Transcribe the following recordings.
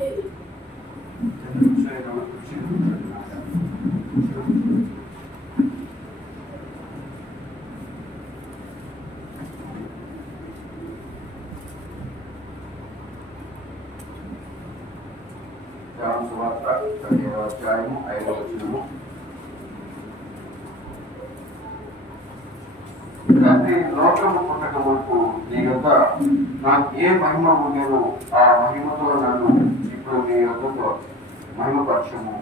అధ్యాయము 5వ వచనము. తండ్రి లోకము పుట్టక మునుపు నీ యొక్క నాకు ఏ మహిమ ఉండేనో ఆ మహిమతో నన్ను ఇప్పుడు నీ యొక్కతో మహిమపరచము.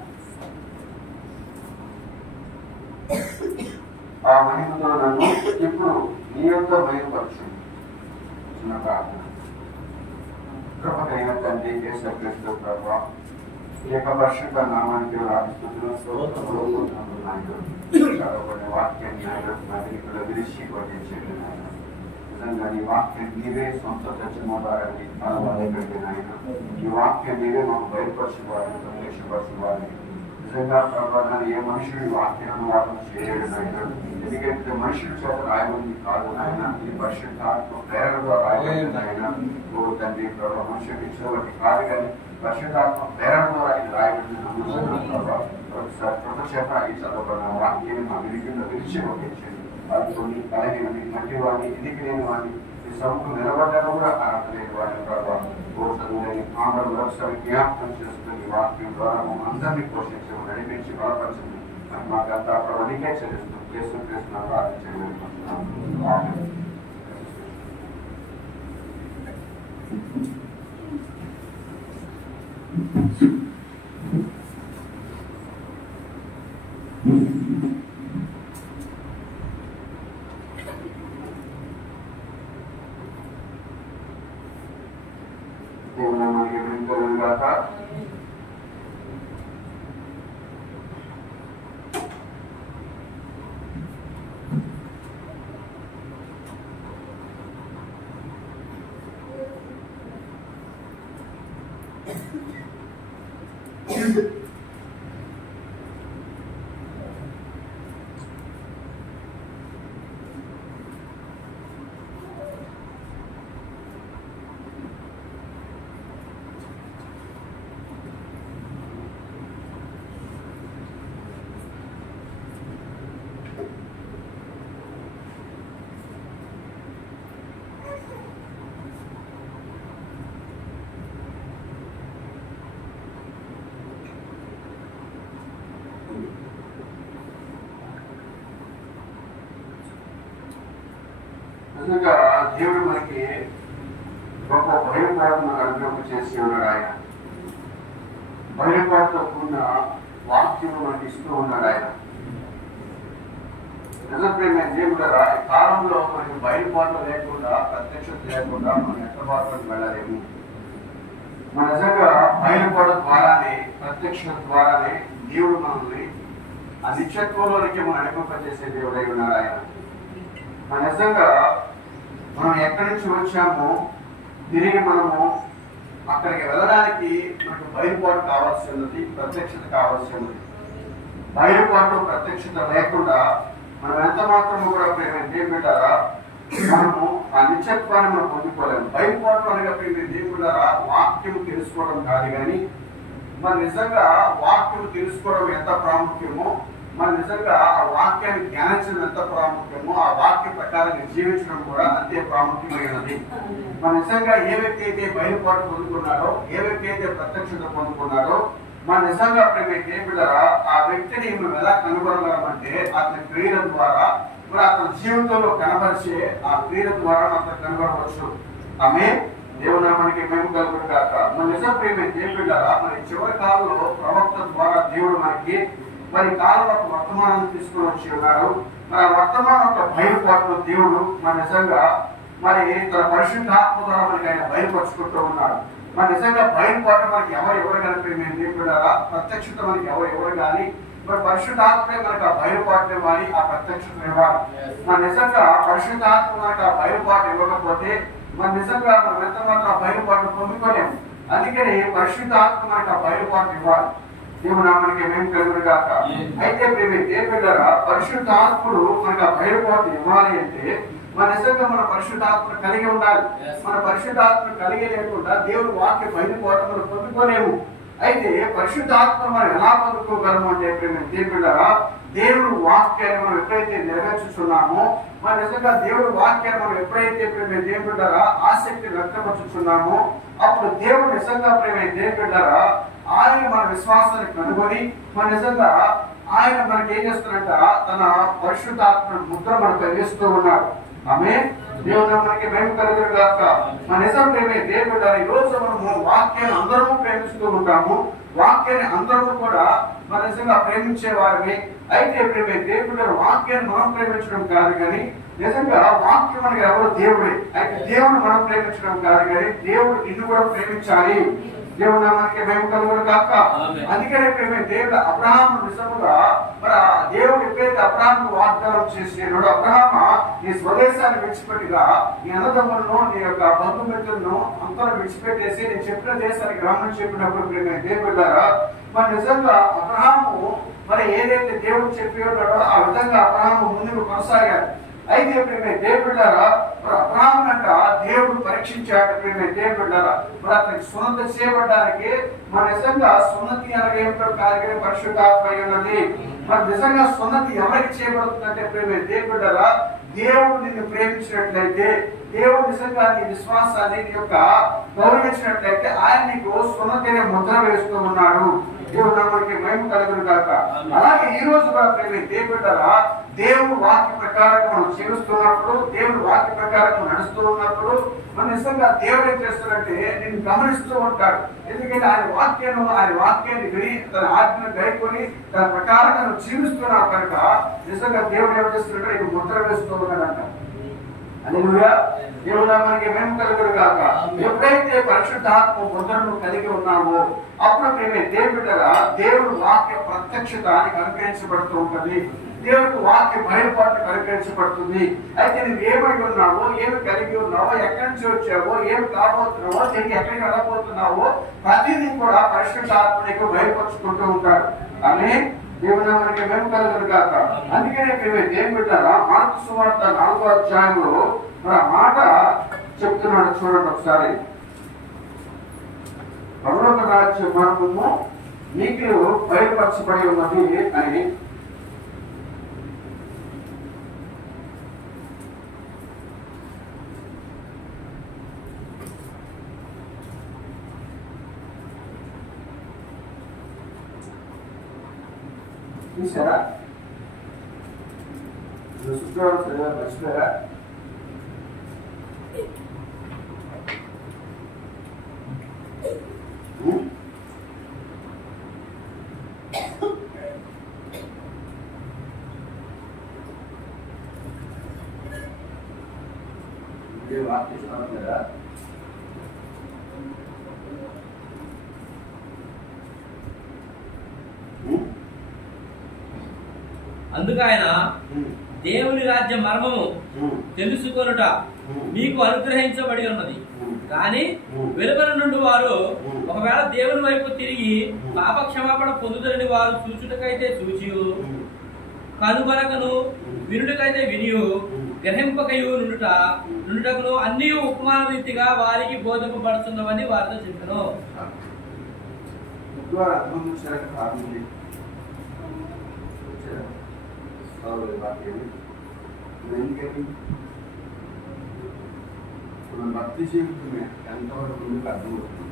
ఆ మహిమతో నన్ను ఇప్పుడు నీ యొక్క మహిమపరచము. చిన్న ప్రార్థన. కృపకైన తండ్రి యేసుక్రీస్తు ప్రభువా, ఈ యొక్క పరిశుద్ధ నామానికి చదవబడిన వాక్యాన్ని ఆయన నాగరికులు విరిచి కొట్టించండి నాయన. నిజంగా నీ వాక్యం నీవే సొంత దర్శనవారిని బలవాదకండి నాయన. ఈ వాక్యం నీవే మాకు బయలుపరచుకోవాలని సందేశపరచుకోవాలి. నిజంగా ప్రభావాన్ని ఏ మనుషుడు ఈ వాక్యం అనువాదం చేయడు నాయన. ఎందుకంటే మనుషుల చేత రాయబడింది కాదు నాయన, ఈ పరిశుద్ధాత్మ ప్రేరణ ద్వారా రాయబడింది నాయన. ఓ తండ్రి ప్రభావ మనుషులకు ఇచ్చినటువంటి కాదు కానీ పరిశుద్ధాత్మ ప్రేరణ ద్వారా ఇది రాయబడింది నమ్ముతున్నాను ప్రభావ. ఒకసారి కృత చేత ఈ చదవబడిన వాక్యాన్ని మా వినికిలో విరిచి పంపించండి. వాటితోని బలహీనని మట్టి వాడిని ఎదికి లేని వాడిని ఈ సభకు నిలబడ్డాను కూడా అర్హత లేని వాడిని ప్రభావ. ఓ చదువులని ఆమెను ఒకసారి జ్ఞాపకం చేసుకుని వాక్యం ద్వారా అందరినీ పోషించడం నడిపించి బలపరచండి. మాకంతా ప్రవణికే చెల్లిస్తూ యేసుక్రీస్తు ప్రార్థించండి. నిజంగా దేవుడు మనకి గొప్ప భయపాటును అనుగ్రహం చేసి ఉన్నాడు. ఆయన భయపాటుతో కూడిన వాక్యం మనకి ఇస్తూ ఉన్నాడు. ఆయన నిజమైన దేవుడు ఈ కాలంలో మనకి బయలుపాటు లేకుండా ప్రత్యక్షత లేకుండా మనం ఎక్కబాటుకు వెళ్ళలేము. మన నిజంగా బయలుపాటు ద్వారానే ప్రత్యక్షత ద్వారానే దేవుడు మనల్ని ఆ నిత్యత్వంలోనికి మనం అనుభవింపజేసే దేవుడై ఉన్నాడు. ఆయన మన నిజంగా మనం ఎక్కడి నుంచి వచ్చామో తిరిగి మనము అక్కడికి వెళ్ళడానికి మనకు బయలుపాటు కావాల్సి ఉన్నది, ప్రత్యక్షత కావాల్సి ఉన్నది. బయలుపాటు ప్రత్యక్షత లేకుండా మనం ఎంత మాత్రము కూడా దేవుడారా మనము ఆ నిత్యత్వాన్ని మనం పొందుకోలేము. బయలుపాటు అనగా దేవుడారా వాక్యము తెలుసుకోవడం కాదు కానీ మన నిజంగా వాక్యం తెలుసుకోవడం ఎంత ప్రాముఖ్యమో, మన నిజంగా ఆ వాక్యాన్ని ధ్యానించడం ఎంత ప్రాముఖ్యమో ఆ వాక్య ప్రకారంగా జీవించడం కూడా అంతే ప్రాముఖ్యమైనది. మన నిజంగా ఏ వ్యక్తి అయితే బయలుపాటు పొందుకున్నాడో, ఏ వ్యక్తి అయితే ప్రత్యక్షత పొందుకున్నాడో, మన నిజంగా దేవుడారా ఆ వ్యక్తిని మనం ఎలా కనుగొనగలమంటే అతని క్రియల ద్వారా, మరి అతని జీవితంలో కనబరిచే ఆ క్రియల ద్వారా అతను కనుగొనవచ్చు. ఆమె దేవునామానికి మేము కలుగుతుంది కాక. మన నిజం ప్రేమ దేవుడారా మరి చివరి కాలంలో ప్రవక్త ద్వారా దేవుడు మనకి మరి కాలంలో వర్తమానాన్ని తీసుకుని వచ్చి ఉన్నాడు. మరి ఆ వర్తమానం యొక్క బయలుపాటులో దేవుడు మన నిజంగా మరి తన పరిశుద్ధాత్మ ద్వారా మనకి ఆయన బయలుపరుచుకుంటూ ఉన్నాడు. మన నిజంగా బయలుపాటు మనకి ఎవరు కలిపి మేము దేవుడారా ప్రత్యక్షత మనకి ఎవరు కానీ మరి పరిశుద్ధాత్మే మనకు ఆ బయలుపాటు ఇవ్వాలి, ఆ ప్రత్యక్షత ఇవ్వాలి. మన నిజంగా పరిశుద్ధాత్మ మనకు ఆ బయలుపాటు ఇవ్వకపోతే మన నిజంగా మనం ఎంత మాత్రం ఆ బయలుపాటు పొందుకోలేము. అందుకని పరిశుద్ధాత్మ మనకు ఆ బయలుపాటు ఇవ్వాలి. దేవునామానికి మేము కలుగును గాక. అయితే దేవుడారా పరిశుద్ధాత్ముడు మనకు ఆ బయలుపాటు ఇవ్వాలి అంటే మన నిజంగా మన పరిశుద్ధాత్మ కలిగి ఉండాలి. మన పరిశుద్ధాత్మ కలిగి లేకుండా దేవుడు వాక్య బయలుపోవటం మనం పొందుకోలేము. అయితే పరిశుద్ధాత్మ మనం ఎలా పొందుకోగలము అంటే దేవుడారా, దేవుడు వాక్యాన్ని మనం ఎప్పుడైతే నెరవేర్చుచున్నామో, మన నిజంగా దేవుడు వాక్యాన్ని మనం ఎప్పుడైతే దేవుడారా ఆసక్తి వ్యక్తపరుచుచున్నామో, అప్పుడు దేవుడు నిజంగా దేవుడారా ఆయన మన విశ్వాసాన్ని కనుగొని మన నిజంగా ఆయన మనకి ఏం చేస్తున్నట్ట తన పరిశుద్ధాత్మ ముద్ర మనకు కలిగిస్తూ ఉన్నాడు. ఆమె దేవుడు మనకి మేము కలుగురు కాక. మన నిజం దేవుడు ఈ రోజు మనము వాక్యాన్ని అందరము ప్రేమిస్తూ ఉంటాము. వాక్యాన్ని అందరము కూడా మన నిజంగా ప్రేమించే వారిని. అయితే దేవుడు వాక్యాన్ని మనం ప్రేమించడం కాదు కానీ నిజంగా వాక్యం మనకి ఎవరు దేవుడే. అయితే దేవుడు మనం ప్రేమించడం కాదు కానీ దేవుడు నిన్ను కూడా ప్రేమించాలి. దేవుడు మనకి మేము కలుగురు కాక. అందుకనే దేవుడు అబ్రహాము నిజముగా మరి దేవుడు ఎప్పుడైతే అబ్రహాముకు వాగ్దానం చేసినాడు, అబ్రహామా నీ స్వదేశాన్ని విడిచిపెట్టుగా నీ అన్నదమ్ములను నీ యొక్క బంధుమిత్రులను అంతా విడిచిపెట్టేసి నేను చెప్పిన దేశానికి రమ్మని చెప్పినప్పుడు దేవుడు మరి నిజంగా అబ్రహాము మరి ఏదైతే దేవుడు చెప్పి ఉన్నాడో ఆ విధంగా అబ్రహాము ముందుకు కొనసాగాడు. అయితే దేవుడారా అబ్రహామునంట దేవుడు పరీక్షించాడు. దేవుడారా మరి అతనికి సున్నతి చేయబడ్డానికి మన నిజంగా సున్నతి అనగా ఏమిటో కాదు పరిశుద్ధాత్మ ఉన్నది. మరి నిజంగా సున్నతి ఎవరికి చేయబడుతుందంటే దేవుడారా దేవుడు నిన్ను ప్రేమించినట్లయితే, దేవుడు నిజంగా నీ విశ్వాసాన్ని నీ యొక్క గౌరవించినట్లయితే ఆయన నీకు సున్నతిని ముద్ర వేస్తూ ఉన్నాడు. దేవుడు మనకి మేము కలుగును కాక. అలాగే ఈ రోజు దేవుడారా దేవుడు వాక్య ప్రకారం మనం జీవిస్తున్నప్పుడు, దేవుడు వాక్య ప్రకారం నడుస్తూ ఉన్నప్పుడు మన నిజంగా దేవుడు ఏం చేస్తాడంటే నేను గమనిస్తూ ఉంటాడు. ఎందుకంటే ఆయన వాక్యాన్ని విని తన ఆజ్ఞను గైకొని తన ప్రకారంగా నువ్వు జీవిస్తున్నావు కనుక నిజంగా దేవుడు ఏం చేస్తున్నాడు నీకు ముద్ర వేస్తూ ఉన్నాడంట. హల్లెలూయా. దేవుడు మనకి మేము కలుగును కాక. ఎప్పుడైతే పరిశుద్ధాత్మ ముద్రను కలిగి ఉన్నామో అప్పుడు దేవుడారా దేవుడు వాక్య ప్రత్యక్షత అనుగ్రహించబడుతూ ఉంటుంది. దేవుడికి వాక్య బయలుపాటు అనుగ్రహించబడుతుంది. అయితే నువ్వు ఏమై ఉన్నావో, ఏమి కలిగి ఉన్నావో, ఎక్కడి నుంచి వచ్చావో, ఏమి కాబోతున్నావో, తిరిగి ఎక్కడికి వెళ్ళబోతున్నావో ప్రతిదీ కూడా పరిశుద్ధాత్మ నీకు బయలుపరుచుకుంటూ ఉంటాడు. కానీ దేవుడు మనకి మేము కలుగును కాక. అందుకనే దేవుడారా మార్కు సువార్త 4వ అధ్యాయంలో మరి ఆ మాట చెప్తున్నాడు. చూడండి ఒకసారి. పరలోక రాజ్య మార్గము నీకు బయలుపరచబడి ఉన్నది అని చూసారా? శుక్రవారం చదివా మర్చిపోయారా? అందుకు ఆయన దేవుని రాజ్య మర్మము తెలుసుకొనుట మీకు అనుగ్రహించబడి ఉన్నది. కానీ వెలుపల నుండి వారు ఒకవేళ దేవుని వైపు తిరిగి పాప క్షమాపణ పొందుదరని వారు చూచుటకైతే చూచి కనుగొనకను వినుటకైతే వినియు గ్రహింపకయు నుండుటకును అన్ని ఉపమాన రీతిగా వారికి బోధింపబడుతున్నవని వారితో చెప్పాను. మన భక్తి జీవితమే ఎంతవరకు ముందుకు అర్థమవుతుంది.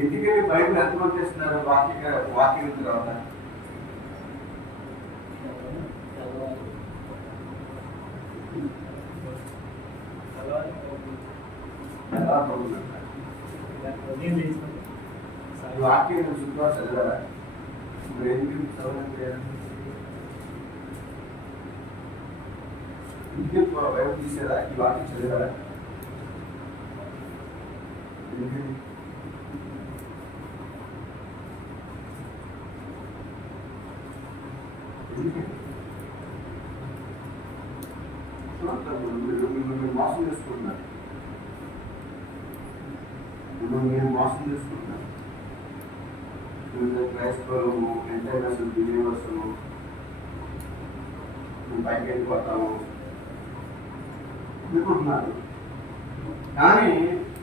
ఇంటికి బైబిల్ ఎంతమంది చేస్తున్నారు వాక్యం తర్వాత వాక్యం చుట్టూ చదివారా? ఇప్పుడు ఎందుకు చదవలేదు? ఇంటికి వైపు తీసేదా? ఈ వాక్యం చదివారా? మిమ్మల్ని మోసం చేసుకుంటున్నారు. మిమ్మల్ని మోసం చేసుకుంటున్నారు. క్రైస్తవులము, ఇంటర్నేషనల్ బిలీవర్స్, మేము పైకి వెళ్ళిపోతాము, అనుకుంటున్నారు. కానీ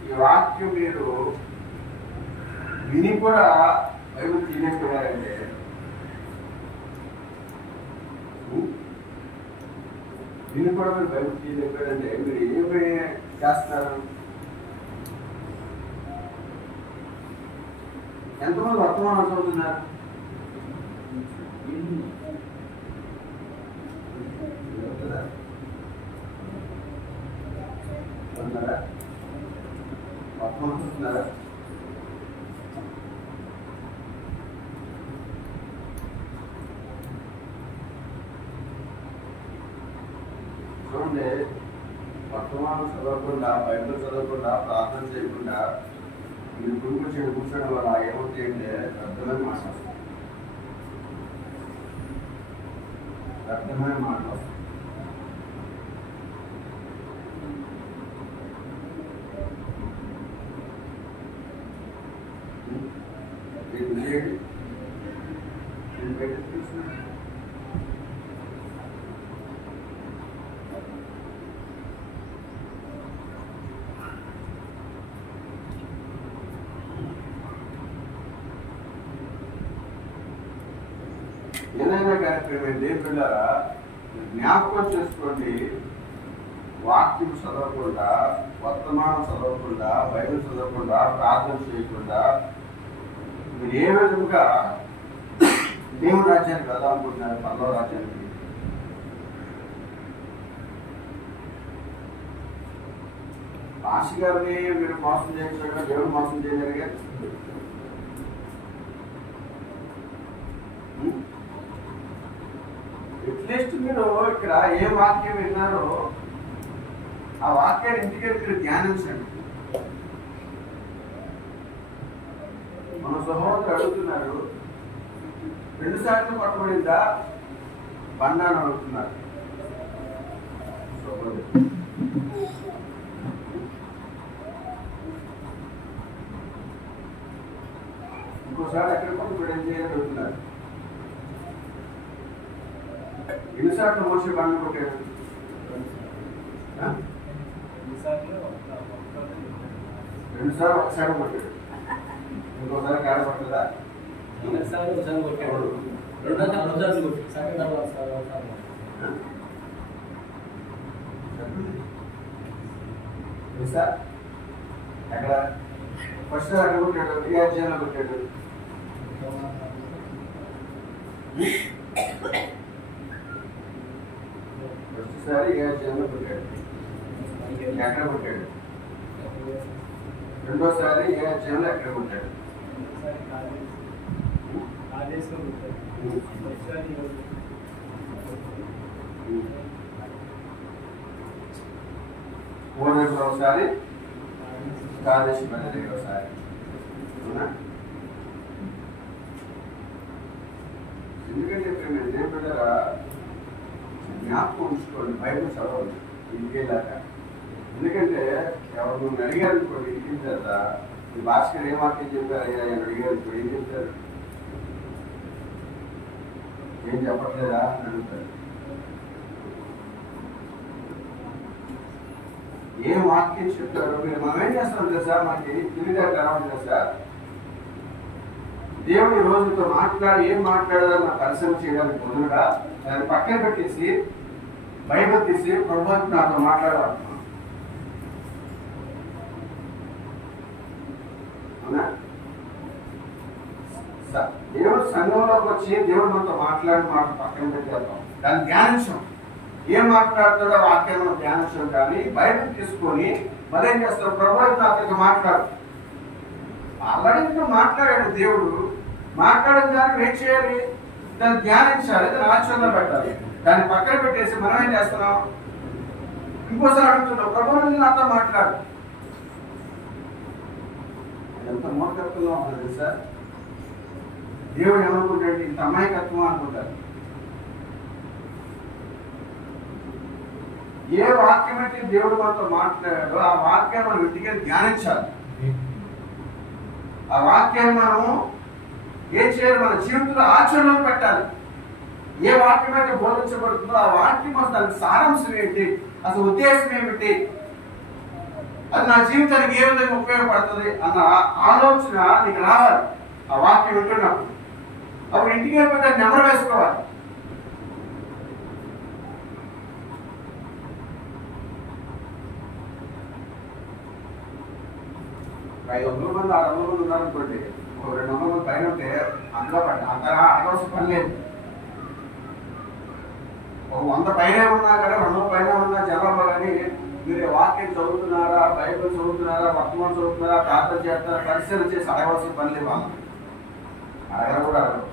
ఈ వాక్యం మీరు విని కూడా బైబిల్ తీయలేకపోయారంటే విని కూడా మీరు బైబిల్ తీయలేకపోయారంటే మీరు ఏమి చేస్తున్నారు? ఎంతమంది వర్తమానం చదువుతున్నారు? వర్తమానం చదువుతున్నారా? చూడండి, వర్తమానం చదవకుండా, బైబిల్ చదవకుండా, ప్రార్థన చేయకుండా మీరు కూర్చోడం వల్ల ఏమవుతాయంటే అర్థమైన మాట వస్తుంది. అర్థమైన మాట వస్తుంది. ఏదైనా కానీ దేవుళ్ళారా జ్ఞాపకం చేసుకోండి, వాక్యం చదవకుండా, వర్తమానం చదవకుండా, బైబిల్ చదవకుండా, ప్రార్థన చేయకుండా మీరు ఏ విధంగా దేవుడి రాజ్యానికి వెళ్దాం అనుకుంటున్నారు? పల్లవ రాజ్యానికి. ఆశ గారిని మీరు మోసం చేయకుండా దేవుడు మోసం చేయగలిగారు. అట్లీస్ట్ మీరు ఇక్కడ ఏ వాక్యం విన్నారో ఆ వాక్యాన్ని ఇంటికి మీరు ధ్యానించండి. మన సహోదరుడు అడుగుతున్నారు, 2 సార్లు పట్టబడిందా బండ అని అడుగుతున్నారు. ఇంకోసారి ఎక్కడ కూడా ఏం చేయాలని అడుగుతున్నారు. ఎన్నిసార్లు మోసే బండ కొట్టాడు? 2 సార్లు ఒకసారి కొట్టాడు. ఇంకోసారి కాడ పట్టదా? ఎక్కడ ఫస్ట్ సార్ అక్కడ కొట్టాడు, ఏ అధ్యాయంలో కొట్టాడు? ఫస్ట్సారి ఏ అధ్యాయంలో కొట్టాడు? ఎక్కడ కొట్టాడు? రెండోసారి ఏ అధ్యాయంలో ఎక్కడ కొట్టాడు? ఒకసారి కాదేశ్ ఒకసారి. ఎందుకంటే మేము ఏం పెట్టారా జ్ఞాపకం ఉంచుకోండి, బైబిల్ చదవండి ఇంటికెళ్ళాక. ఎందుకంటే ఎవరు నువ్వు అడిగారు అనుకోండి ఇంటికి తర్వాత ఈ భాస్కర్ ఏం వాక్యం చెప్పారు అయ్యా అని అడిగారు ఇప్పుడు ఏం చెప్తారు? ఏం చెప్పట్లేదా అని అడుగుతారు. ఏం వాక్యం చెప్తారు మీరు? మనం ఏం చేస్తాం తెలుసా? మనకి తెలివితేటలు ఎలా ఉంటుంది సార్? దేవుడి రోజుతో మాట్లాడి ఏం మాట్లాడాలో నాకు పరిశ్రమ చేయడానికి బదులుగా దాన్ని పక్కన పెట్టేసి బైబిల్ తీసి ప్రభుత్వం నాతో మాట్లాడాలనుకున్నాం. అవునా? దేవుడు సంఘంలోకి వచ్చి దేవుడు మనతో మాట్లాడి మాట పక్కన పెట్టేద్దాం, దాన్ని ధ్యానించాం. ఏం మాట్లాడుతాడో వాక్యం మనం ధ్యానించాం. కానీ బైబిల్ తీసుకొని మరేం చేస్తాం? ప్రభుత్వం నాతో మాట్లాడు. ఆల్రెడీ మాట్లాడాడు దేవుడు. మాట్లాడిన దాన్ని ఏం చేయాలి? దాన్ని ధ్యానించాలి, దాన్ని ఆచరణలో పెట్టాలి. దాన్ని పక్కన పెట్టేసి మనం ఏం చేస్తున్నాం? ఇంకోసారి అడుగుతున్నాం, ప్రభుత్వం నాతో మాట్లాడు. ఎంత మూర్ఖత్వంగా ఉంటుంది సార్. దేవుడు ఏమనుకుంటాడు? ఇంత అమాయకత్వం అనుకుంటారు. ఏ వాక్యం అయితే దేవుడు మనతో మాట్లాడాడో ఆ వాక్యాన్ని మనం ఇంటికి ధ్యానించాలి. ఆ వాక్యాన్ని మనం ఏం చేయాలి? మన జీవితంలో ఆచరణలో పెట్టాలి. ఏ వాక్యం అయితే బోధించబడుతుందో ఆ వాక్యం దానికి సారాంశం ఏంటి? అసలు ఉద్దేశం ఏమిటి, అది నా జీవితానికి ఏ విధంగా ఉపయోగపడుతుంది అన్న ఆలోచన నీకు రావాలి. ఆ వాక్యం వింటున్నప్పుడు అప్పుడు ఇంటికి వెళ్ళిపోతే నెంబర్ వేసుకోవాలి. ఐదు 500 మంది 600 మంది ఉన్నారనుకోండి, 200 మంది పైన ఉంటే అందులో అంతగా అడగవలసిన పని లేదు. ఒక 100 పైన ఉన్నా కానీ 200 పైన ఉన్న జనాభా కానీ మీరు వాక్యం చదువుతున్నారా, బైబిల్ చదువుతున్నారా, వర్తమానం చదువుతున్నారా, ప్రార్థన చేస్తారా, పరిశీలన చేసి అడగవలసిన పని లేదు. వాళ్ళని అడగరు కూడా అడగరు.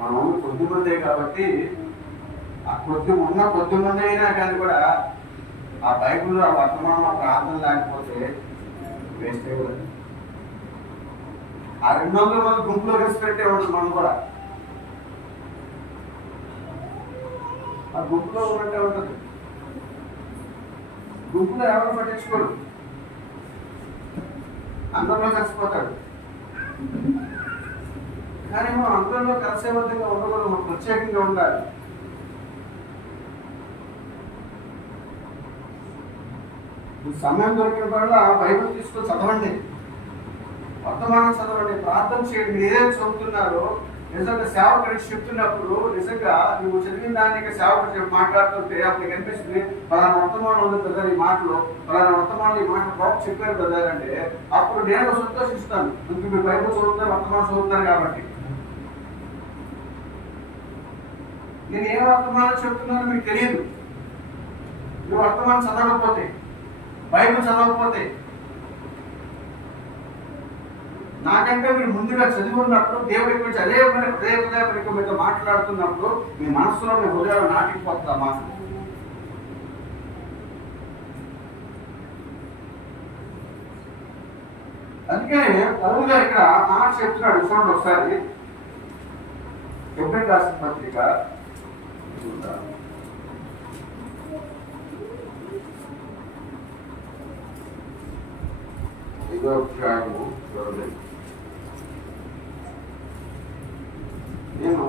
మనం కొద్దిమందే కాబట్టి ఆ కొద్దిమంది అయినా కానీ కూడా ఆ బైబిల్ ఆ వర్తమానం ప్రార్థన లేకపోతే వేస్ట్ అయ్యేది. ఆ 200 మంది గుంపులో కలిసి పెట్టే ఉంటుంది. మనం కూడా ఆ గుంపులో ఉన్నట్టే ఉంటుంది. గుంపులో ఎవరు పట్టించుకోరు, అందరిలో కలిసిపోతాడు. కానీ మనం అందరిలో కలిసే విధంగా ఉండకూడదు, మనం ప్రత్యేకంగా ఉండాలి. సమయం దొరికిన వల్ల బైబిల్ తీసుకొని చదవండి, వర్తమానం చదవండి, ప్రార్థన చేయండి. మీరు ఏదైతే చదువుతున్నారో నిజంగా సేవకుడికి చెప్తున్నప్పుడు నిజంగా నువ్వు చదివిన దానికి సేవకుడు మాట్లాడుతుంటే అప్పుడు కనిపిస్తుంది, పలానా వర్తమానం ఉంది కదా ఈ మాటలో, పలానా వర్తమానం ఈ మాట బాబు చెప్పారు కదా అంటే అప్పుడు నేను సంతోషిస్తాను. ఇంక మీరు బైబిల్ చదువుతున్నారు, వర్తమానం చదువుతున్నారు కాబట్టి. నేను ఏ వర్తమానం చెప్తున్నానో మీకు తెలియదు. నువ్వు వర్తమానం చదవకపోతే, బైబిల్ చదవకపోతే, నాకంటే మీరు ముందుగా చదివి ఉన్నప్పుడు దేవుడి గురించి అదే పదే మీతో మాట్లాడుతున్నప్పుడు మీ మనసులో మీ హృదయాలు నాటిపోతుంది ఆ మాట. అందుకే పౌలు గారు ఇక్కడ మాట చెప్తున్నాడు. చూడండి ఒకసారి ఎబ్రిల్ రాసిన పత్రిక 5వ అధ్యాయము చూడండి. నేను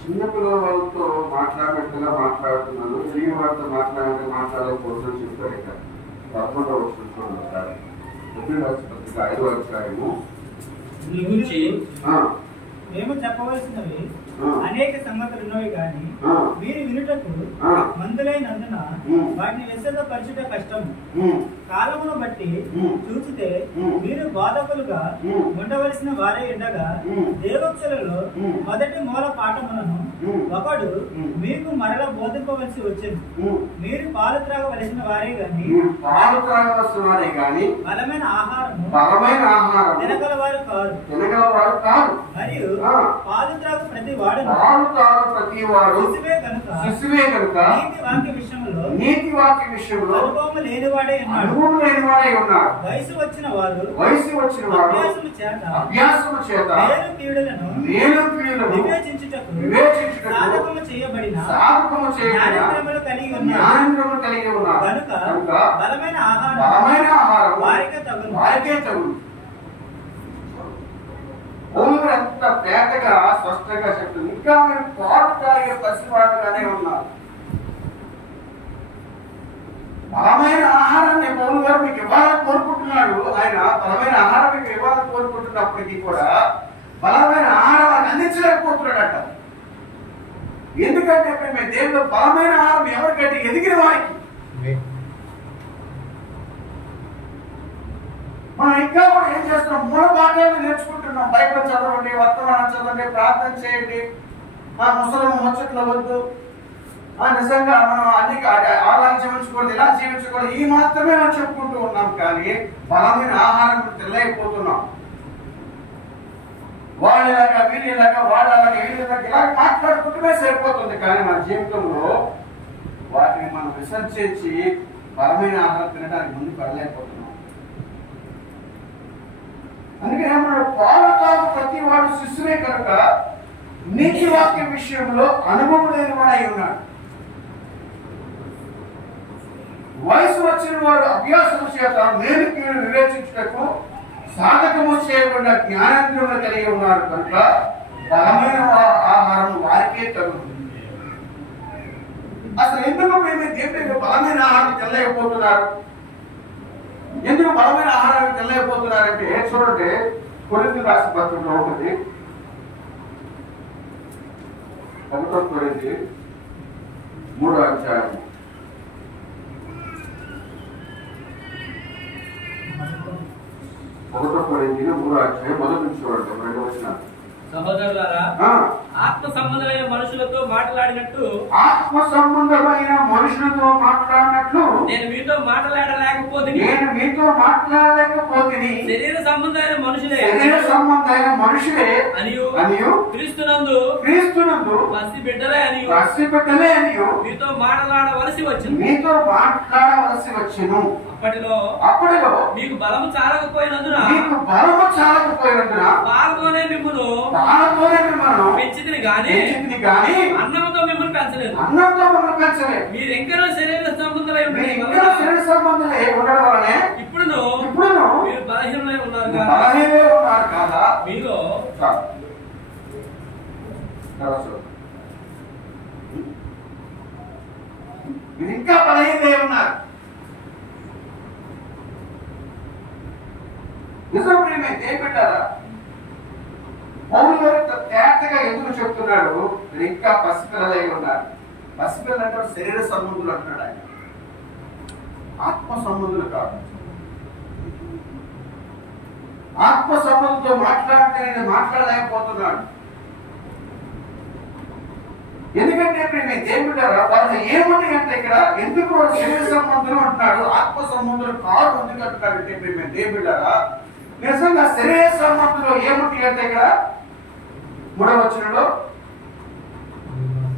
చిన్నపిల్లలతో మాట్లాడినట్టుగా మాట్లాడుతున్నాను, తెలియని వారితో మాట్లాడకపోతుందని చెప్పారు. ఇక్కడ 11వ వచనం చూడండి ఒకసారి. ఎబ్రిల్ రాసిన పత్రిక 5వ అధ్యాయము. మేము చెప్పవలసినవి అనేక సంగతులు ఉన్నవి కానీ మీరు వినుటకు మందులైనందున వాటిని విశదపరచుట కష్టము. కాలమును బట్టి చూచితే మీరు బాధకులుగా ఉండవలసిన వారే ఉండగా దేవోక్తులలో మొదటి మూల పాఠములను ఒకడు మీకు మరల బోధింపవలసి వచ్చింది. మీరు పాలు త్రాగవలసిన వారే గాని బలమైన ఆహారము తినగలవారు కాదు. మరియు పాలు త్రాగు ప్రతి వాడు శిశువే కనుక నీతి వాక్య విషయంలో అనుభవం లేనివాడే ఉన్నాడు. వయసు వచ్చిన వారు అభ్యాసము చేత మేలు కీడులను వివేచించుటకు సాధకము చేయబడిన జ్ఞానేంద్రియములు కలిగి ఉన్నారు. కనుక బలమైన ఆహారం వారికే తగును. ఎంత పేదగా స్పష్టంగా చెప్తుంది. ఇంకా మీరు పాలు తాగే పసివాడుగానే ఉన్నారు. బలమైన ఆహారాన్ని పౌలు గారు మీకు ఇవ్వాలని కోరుకుంటున్నాడు. ఆయన బలమైన ఆహారం మీకు ఇవ్వాలని కోరుకుంటున్నప్పటికీ కూడా బలమైన ఆహారాన్ని అందించలేకపోతున్నాడట. ఎందుకంటే మేము దేవుడు బలమైన ఆహారం ఎవరికంటే ఎదిగిన వారికి. మనం ఇంకా కూడా ఏం చేస్తున్నాం, మూల పాఠాలు నేర్చుకుంటున్నాం. బైబిల్ చదవండి, వర్తమానం చదవండి, ప్రార్థన చేయండి, ముసలము ముచ్చట్లు వద్దు, నిజంగా మనం అన్ని అలా జీవించకూడదు, ఇలా జీవించకూడదు, ఈ మాత్రమే మనం చెప్పుకుంటూ ఉన్నాం. కానీ బలమైన ఆహారం తెలియకపోతున్నాం. వాళ్ళలాగా వీళ్ళలాగా వాళ్ళలాగా వీళ్ళలాగా ఇలా మాట్లాడుకుంటూనే సరిపోతుంది. కానీ మన జీవితంలో వాటిని మనం విసర్జించి బలమైన ఆహారం తినడానికి ముందుకు వెళ్ళలేకపోతున్నాం. అందుకని ఏమన్నాడు, పాలు తాగు ప్రతి వాడు శిశువే కనుక నీతి వాక్య విషయంలో అనుభవం లేని వాడై ఉన్నాడు. వయసు వచ్చిన వాడు అభ్యాసము చేత మేలు కీడు వివేచించుటకు సాధకము చేయబడిన జ్ఞానేంద్రియములు కలిగి ఉన్నారు. కనుక బలమైన ఆహారం వారికే తగుతుంది. అసలు ఎందుకు దేవుడు బలమైన ఆహారం తినలేకపోతున్నారు? ఎందుకు బలమైన ఆహారాన్ని తినలేకపోతున్నారంటే చూడండి, కొరింథీయులకు రాసిన పత్రికలో ఒకటి 1 కొరింథీ 3వ అధ్యాయం 1 కొరింథీ 3వ అధ్యాయం మొదటి నుంచి చూడండి 2 వచనాలు. సహోదరులారా, ఆత్మ సంబంధమైన మనుషులతో మాట్లాడినట్టు నేను మీతో మాట్లాడలేకపోతే శరీర సంబంధమైన మనుషులే అనియు క్రీస్తునందు పసి బిడ్డలే అనియు మీతో మాట్లాడవలసి వచ్చింది. అప్పటిలో మీకు బలము చాలకపోయినందున పాలతోనే మిమ్మును పెంచితిని గాని అన్నంతో మిమ్మల్ని పెంచలేదు. మీరు ఇంకా శరీర సంబంధులై ఉండడం వలనే ఇప్పుడు మీరు బలహీనులై ఉన్నారు కదా. మీలో మీరు ఇంకా బలహీనలై ఉన్నారు. నిజం ప్రియమైతే పెట్టారా? పౌలు గారు తేటగా ఎందుకు చెప్తున్నాడు? మీరు ఇంకా పసిపిల్లలై ఉన్నారు. పసిపిల్లలు అంటే శరీర సంబంధులు అంటున్నాడు ఆయన, ఆత్మ సంబంధులు కాదు. ఆత్మ సంబంధంతో మాట్లాడితే నేను మాట్లాడలేకపోతున్నాడు. ఎందుకంటే దేవుడారా వాళ్ళు ఏముంది అంటే ఇక్కడ ఎందుకు శరీర సంబంధులు అంటున్నాడు, ఆత్మ సంబంధులు కాదు ఎందుకు అంటున్నాడు అంటే దేవుడారా నిజంగా శరీర సంబంధంలో ఏముంది అంటే ఇక్కడ 3వ వచనంలో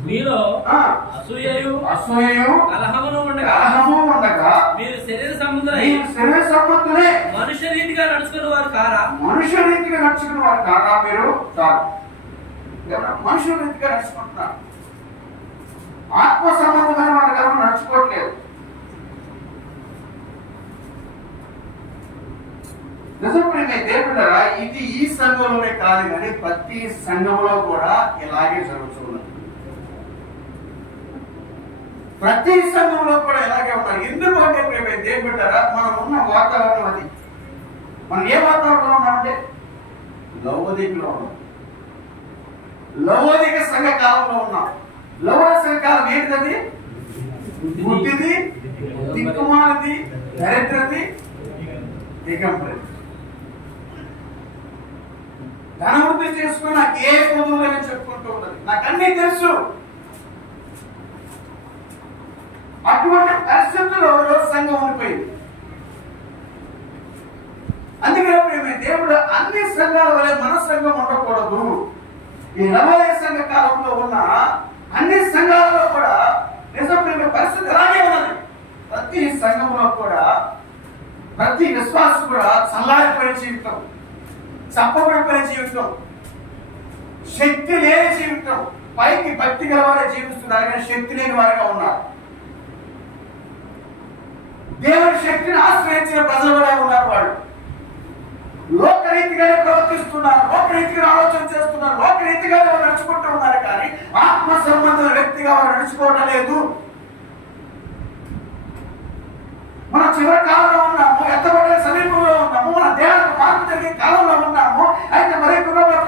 మీలో అసూయయు కలహమును ఉండగా మీరు శరీర సంబంధులే మనుష్య రీతిగా నడుచుకున్న వారు కారా? మీరు మనుషుల రీతిగా నడుచుకుంటున్నారు. ఆత్మ సంబంధమైన వారు ఎవరు నడుచుకోవట్లేదు. నిజమైన దేవుడారా ఇది ఈ సంఘంలోనే కాదు కానీ ప్రతి సంఘంలో కూడా ఇలాగే జరుగుతున్నది. ప్రతి సంఘంలో కూడా ఇలాగే ఉన్నారు. ఎందుకు అంటే దేవుడారా మనం ఉన్న వాతావరణం అది. మనం ఏ వాతావరణంలో ఉన్నామంటే లౌకికలో ఉన్నాం. లౌకిక సంఘ కాలంలో ఉన్నాం. లౌకిక సంఘ కాలం ఏంటిది? బుద్ధిది, దిక్కుమాలది, దరిద్రది, దిగంబరది. ధనవృద్ధి చేసుకుని నాకు ఏ పొదువులని చెప్పుకుంటూ ఉన్నది. నాకు అన్నీ తెలుసు. అటువంటి పరిస్థితుల్లో సంఘం ఉండిపోయింది. అందుకే దేవుడు అన్ని సంఘాల వల్ల మన సంఘం ఉండకూడదు. ఈ నవోదయ సంఘ కాలంలో ఉన్న అన్ని సంఘాలలో కూడా నిజమైన పరిస్థితి అలాగే ఉన్నది. ప్రతి సంఘంలో కూడా ప్రతి విశ్వాసం కూడా చల్లారిపోయిన జీవితం, చప్పబడిపోయిన జీవితం, శక్తి లేని జీవితం. పైకి భక్తి గల వారే జీవిస్తున్నారు కానీ శక్తి లేని వారిగా ఉన్నారు. దేవుని శక్తిని ఆశ్రయించిన ప్రజలు కూడా ఉన్నారు. వాళ్ళు లోకరీతిగానే ప్రవర్తిస్తున్నారు, లోకరీతిగా ఆలోచన చేస్తున్నారు, లోకరీతిగానే వారు నడుచుకుంటూ ఉన్నారు కానీ ఆత్మ సంబంధం వ్యక్తిగా వారు నడుచుకోవడం లేదు. మన చివరి కాలంలో ఉన్నాము, ఎత్తబడే సమీపంలో ఉన్నాము, మన దేహానికి మార్పు జరిగే కాలంలో ఉన్నాము. అయితే మరి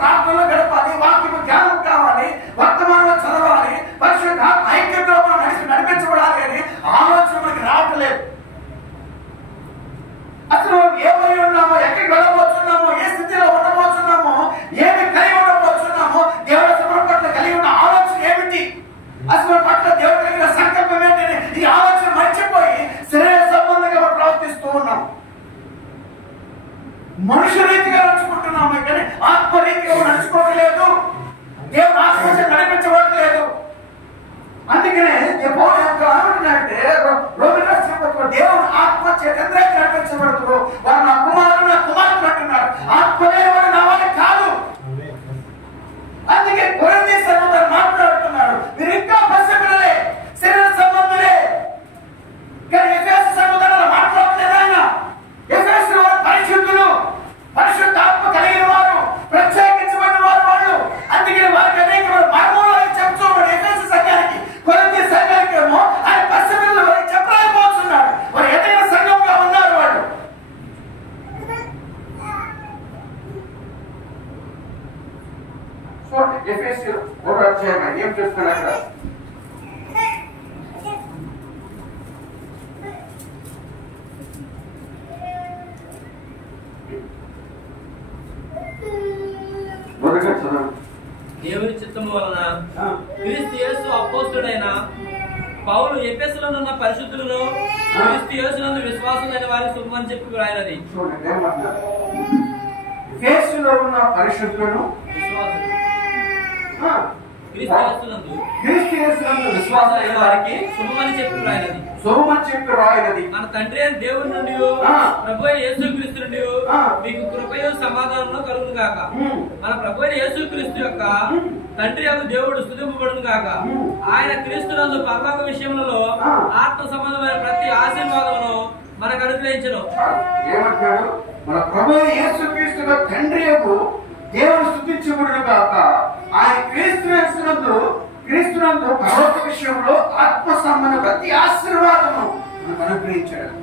ప్రార్థనలో గడపాలి, వాక్యము ధ్యానం కావాలి, వర్తమానంలో చదవాలి, పరిశుద్ధ ఐక్యతలో మనం నడిపించబడాలి అని ఆలోచన మనకి రావట్లేదు. అసలు ఏమై ఉన్నామో, ఎక్కడికి వెళ్ళబోతున్నామో, ఏ స్థితిలో ఉండబోతున్నామో, ఏమి కలిగి ఉండబోతున్నామో, దేవుడి పట్ల కలిగి ఉన్న ఆలోచన ఏమిటి, అసలు పట్ల దేవుడి కలిగిన సంకల్పం ఏంటని ఈ ఆలోచన మర్చిపోయి శరీర సంబంధంగా ప్రవర్తిస్తూ ఉన్నాం. మనుషు రీతిగా నడుచుకుంటున్నాము కానీ ఆత్మ రీతిగా నడుచుకోవట్లేదు. దేవుడు ఆత్మ నడిపించబడలేదు. అందుకనే ఏమంటున్నాడంటే దేవుడు ఆత్మ చంద్రానికి నడిపించబడుతున్నారు. వారు నా కుమారుడు అంటున్నారు. ఆత్మ లేని వాడు నా వాడు కాదు. అందుకే కొరింథీ సంఘంతో మాట్లాడుతున్నాడు, మీరు ఇంకా పసిపిల్లలే, శరీర సంబంధులే. కానీ ఎఫెసు సంఘంతో మాట్లాడలేదు ఆయన. ఎఫెసు వారు పరిశుద్ధులు, పరిశుద్ధ ఆత్మ కలిగిన వారు, ప్రత్యేకించబడిన వారు వాళ్ళు. అందుకని వారికి అనేక మర్మములు చెప్తున్నాడు. ఎఫెసు సంఘానికి, కొరింథీ సంఘానికి ఏమో ఎఫెసీయులు 1వ అధ్యాయం ఏం చేస్తున్నాడు అక్కడ? మొదటిగా చదవండి. దేవుని చిత్తము వలన క్రీస్తు యేసు అపోస్తుడైన పౌలు ఎఫెసులోనున్న పరిశుద్ధులను క్రీస్తు యేసునందు విశ్వాసులైన వారికి శుభమని చెప్పి వ్రాయినది. చూడండి ఏమంటున్నారు? ఎఫెసులో ఉన్న పరిశుద్ధులను క్రీస్తు యేసునందు విశ్వాసులైన వారికి శుభమని చెప్పి వ్రాయినది. శుభమని చెప్పి రాయినది. మన తండ్రి అయిన దేవుని నుండి ప్రభువైన యేసుక్రీస్తు నుండి మీకు కృపయు సమాధానంలో కలుగును గాక. మన ప్రభువైన యేసుక్రీస్తు యొక్క తండ్రి యొక్క దేవుడు స్తుతింపబడును గాక. ఆయన క్రీస్తునందు పరలోక విషయములలో ఆత్మ సంబంధమైన ప్రతి ఆశీర్వాదమును మనకు అనుగ్రహించను. ఏమంటాడు? మన ప్రభువైన యేసుక్రీస్తు యొక్క తండ్రి యొక్క దేవుడు స్తుతించబడును గాక. ఆయన క్రీస్తునందు పరలోక విషయంలో ఆత్మ సంబంధ ప్రతి ఆశీర్వాదము మనకు అనుగ్రహించాడు.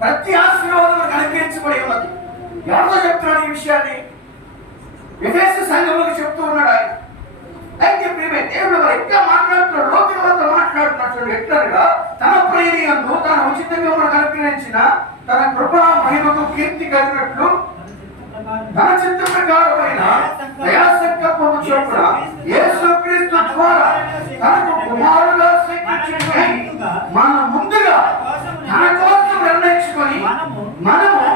ప్రతి ఆశీర్వాదం మనకు అనుగ్రహించబడి ఉన్నది. ఎవరితో చెప్తున్నాడు ఈ విషయాన్ని? ఎఫెసు సంఘంలోకి చెప్తూ ఉన్నాడు ఆయన. అయితే ప్రియమే దేవుడు వారు ఎట్లా మాట్లాడుతున్నాడు? లోకంతో మాట్లాడుతున్నాడు. ఎట్లనగా తన ప్రేమియందు తాను ఉచితంగా మనకు అనుగ్రహించిన తన కృపా మహిమకు కీర్తి కలిగినట్లు తన చిత్త ప్రకారమైన దయా సంకల్పము చొప్పున యేసుక్రీస్తు ద్వారా తనకు కుమారుగా స్వీకరించుకొని మన ముందుగా తన కోసం నిర్ణయించుకొని మనము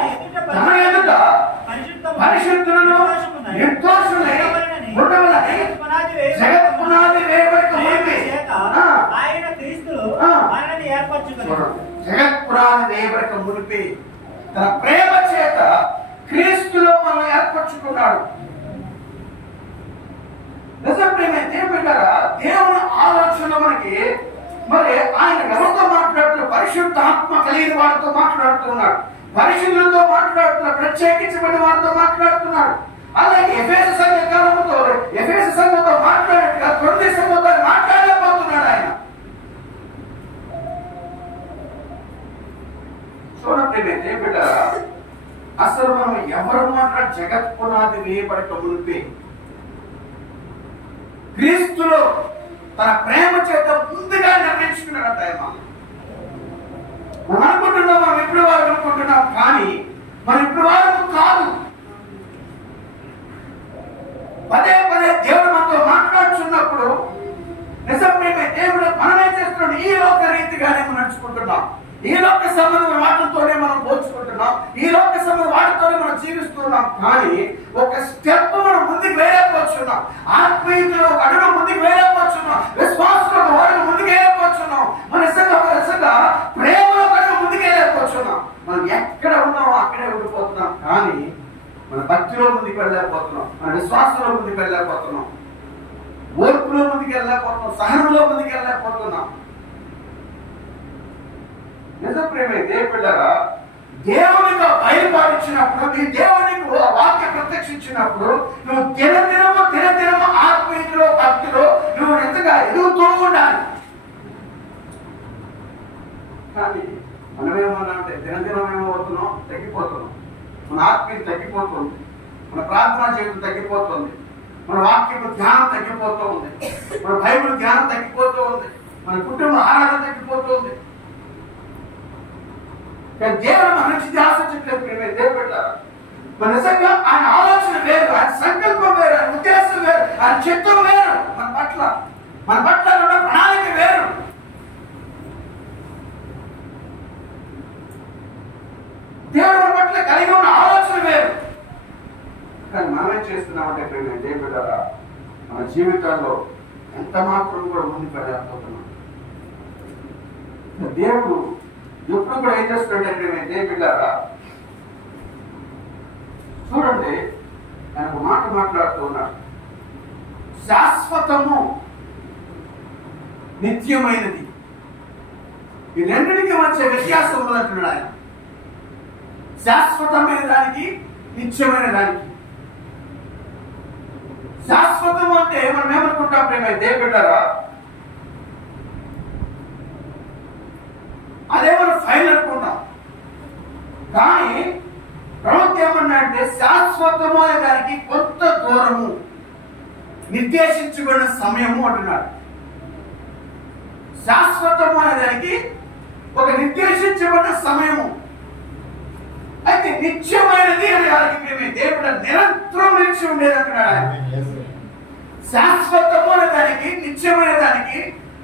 తన ఎదుట పరిశుద్ధులను నిర్దోషులై ఉండవలని జగత్ పునాది వేయబడక ముందే ఆయన క్రీస్తులో మనల్ని ఏర్పరచుకొని జగత్ పునాది వేయబడక మునిపే తన ప్రేమ చేత క్రీస్తులో మనం ఏర్పరచుకున్నాడు. నిజం ప్రేమ దేవుడారా, దేవుని ఆలోచన మనకి మరి ఆయన ఎవరితో మాట్లాడుతున్నారు? పరిశుద్ధ ఆత్మ కలిగిన వారితో మాట్లాడుతున్నాడు. పరిశుద్ధులతో మాట్లాడుతున్నాడు. ప్రత్యేకించబడిన వారితో మాట్లాడుతున్నాడు. అలాగే ఎఫెసు సంఘంతో మాట్లాడేట్టుగా తొలి సంఘంతో మాట్లాడలేకపోతున్నాడు ఆయన. చూడండి దేవుడారా, అసలు మనం ఎవరు మాట్లాడి జగత్ పునాది వేయబడక మునిపే క్రీస్తులో తన ప్రేమ చేత ముందుగా నిర్ణయించుకున్నాడంట ఆయన. మనం అనుకుంటున్నాం మనం ఇప్పుడు వారు అనుకుంటున్నాం, కానీ మనం ఇప్పుడు వారు కాదు. పదే పదే దేవుడు మనతో మాట్లాడుతున్నప్పుడు నిజమే దేవుడు మనమే చేస్తున్నాడు. ఈ లోక రీతిగానే మనం నడుచుకుంటున్నాం. ఈ లోక సంబంధం వాటితోనే మనం పోల్చుకుంటున్నాం. ఈ లోక సంబంధం వాటితోనే మనం జీవిస్తున్నాం. కానీ ఒక స్టెప్ మనం ముందుకు వేయకపోతున్నాం. ఆత్మీయతలో ఒక అడుగు ముందుకు వేయకపోతున్నాం. విశ్వాసంలో ఒక అడుగు ముందుకు వేయకపోతున్నాం. మన నిజంగా ప్రేమలో ఒక అడుగు ముందుకు వేయకపోతున్నాం. మనం ఎక్కడ ఉన్నామో అక్కడే ఉండిపోతున్నాం. కానీ మన భక్తిలో ముందుకు వెళ్ళలేకపోతున్నాం. మన విశ్వాసంలో ముందుకు వెళ్ళలేకపోతున్నాం. ఓర్పులో ముందుకు వెళ్ళలేకపోతున్నాం. సహనంలో ముందుకు వెళ్ళలేకపోతున్నాం. నిజ ప్రేమే దేవుడారా, దేవునికి బయలుపాటించినప్పుడు, నీ దేవునికి వాక్య ప్రత్యక్షించినప్పుడు నువ్వు దినదినము ఆత్మీయతలో భక్తిలో నువ్వు ఎంతగా ఎదుగుతూ ఉండాలి. కానీ మనమేమన్నా అంటే దినదినం ఏమవుతున్నాం? తగ్గిపోతున్నాం. మన ఆత్మీయత తగ్గిపోతుంది. మన ప్రార్థనా జీవితం తగ్గిపోతుంది. మన వాక్యపు ధ్యానం తగ్గిపోతూ ఉంది. మన బైబిల్ ధ్యానం తగ్గిపోతూ ఉంది. మన కుటుంబ ఆరాధన తగ్గిపోతుంది. కానీ దేవుడు మన నుంచి ధ్యాస చెప్పలేదు. దేవుడు మన నిజంగా ఆయన ఆలోచన వేరు, ఆయన సంకల్పం వేరు, ఆయన ఉద్దేశం వేరు, ఆయన చిత్తం వేరు. మన పట్ల ఉన్న ప్రణాళిక వేరు. దేవుడు మన పట్ల కలిగి ఉన్న ఆలోచన వేరు. కానీ మనమేం చేస్తున్నామంటే దేవుడు మన జీవితాల్లో ఎంత మాత్రం కూడా ముందుకు వెళ్ళకపోతున్నాం. దేవుడు ఎప్పుడు కూడా ఏం చేస్తున్నాడంటే దేవుడారా, చూడండి ఆయన ఒక మాట మాట్లాడుతూ ఉన్నాడు. శాశ్వతము నిత్యమైనది, ఈ రెండింటికి మధ్య వ్యత్యాసం ఉందంటున్నాడు ఆయన. శాశ్వతమైన దానికి, నిత్యమైన దానికి. శాశ్వతము అంటే మనం ఏమనుకుంటాం ప్రేమ దేవుడారా, అదే మనం ఫైల్ అనుకుంటాం. కానీ ప్రభుత్వం ఏమన్నా అంటే శాశ్వతమైన దానికి కొంత దూరము. నిర్దేశించబడిన సమయము అంటున్నాడు. శాశ్వతము అనే దానికి ఒక నిర్దేశించబడిన సమయము. అయితే నిత్యమైనది అనే దానికి దేవుడు నిరంతరం నిలిచి ఉండేది అంటున్నాడు. శాశ్వతము అనే దానికి నిత్యమైన దానికి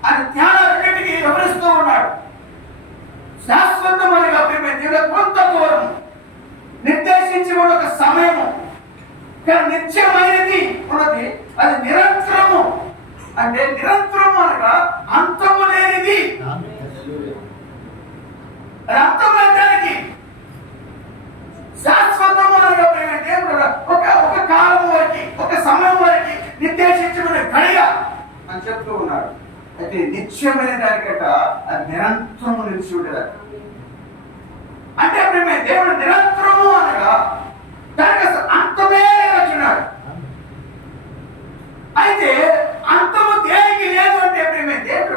ఆయన జ్ఞానాన్నిటికీ వివరిస్తూ ఉన్నాడు. శాశ్వతమైన దేవుడు కొంత దూరం నిర్దేశించబడిన ఒక సమయము, కానీ నిత్యమైనది ఉన్నది అది నిరంతరము. అంటే నిరంతరము అనగా అంతము లేనిది. అది అంతమైనదానికి శాశ్వతము అనగా దేవుడు ఒక కాలం వరకు ఒక సమయం వరకు నిర్దేశించబడిన గడియ అని చెప్తూ ఉన్నాడు. అయితే నిత్యమైన దానికట అది నిరంతరము నిలిచి ఉండేది. అంటే దేవుడు నిరంతరము అనగా దానికి అసలు అంతమే వచ్చినాడు. అయితే అంతము దేనికి లేదు అంటే దేవుడు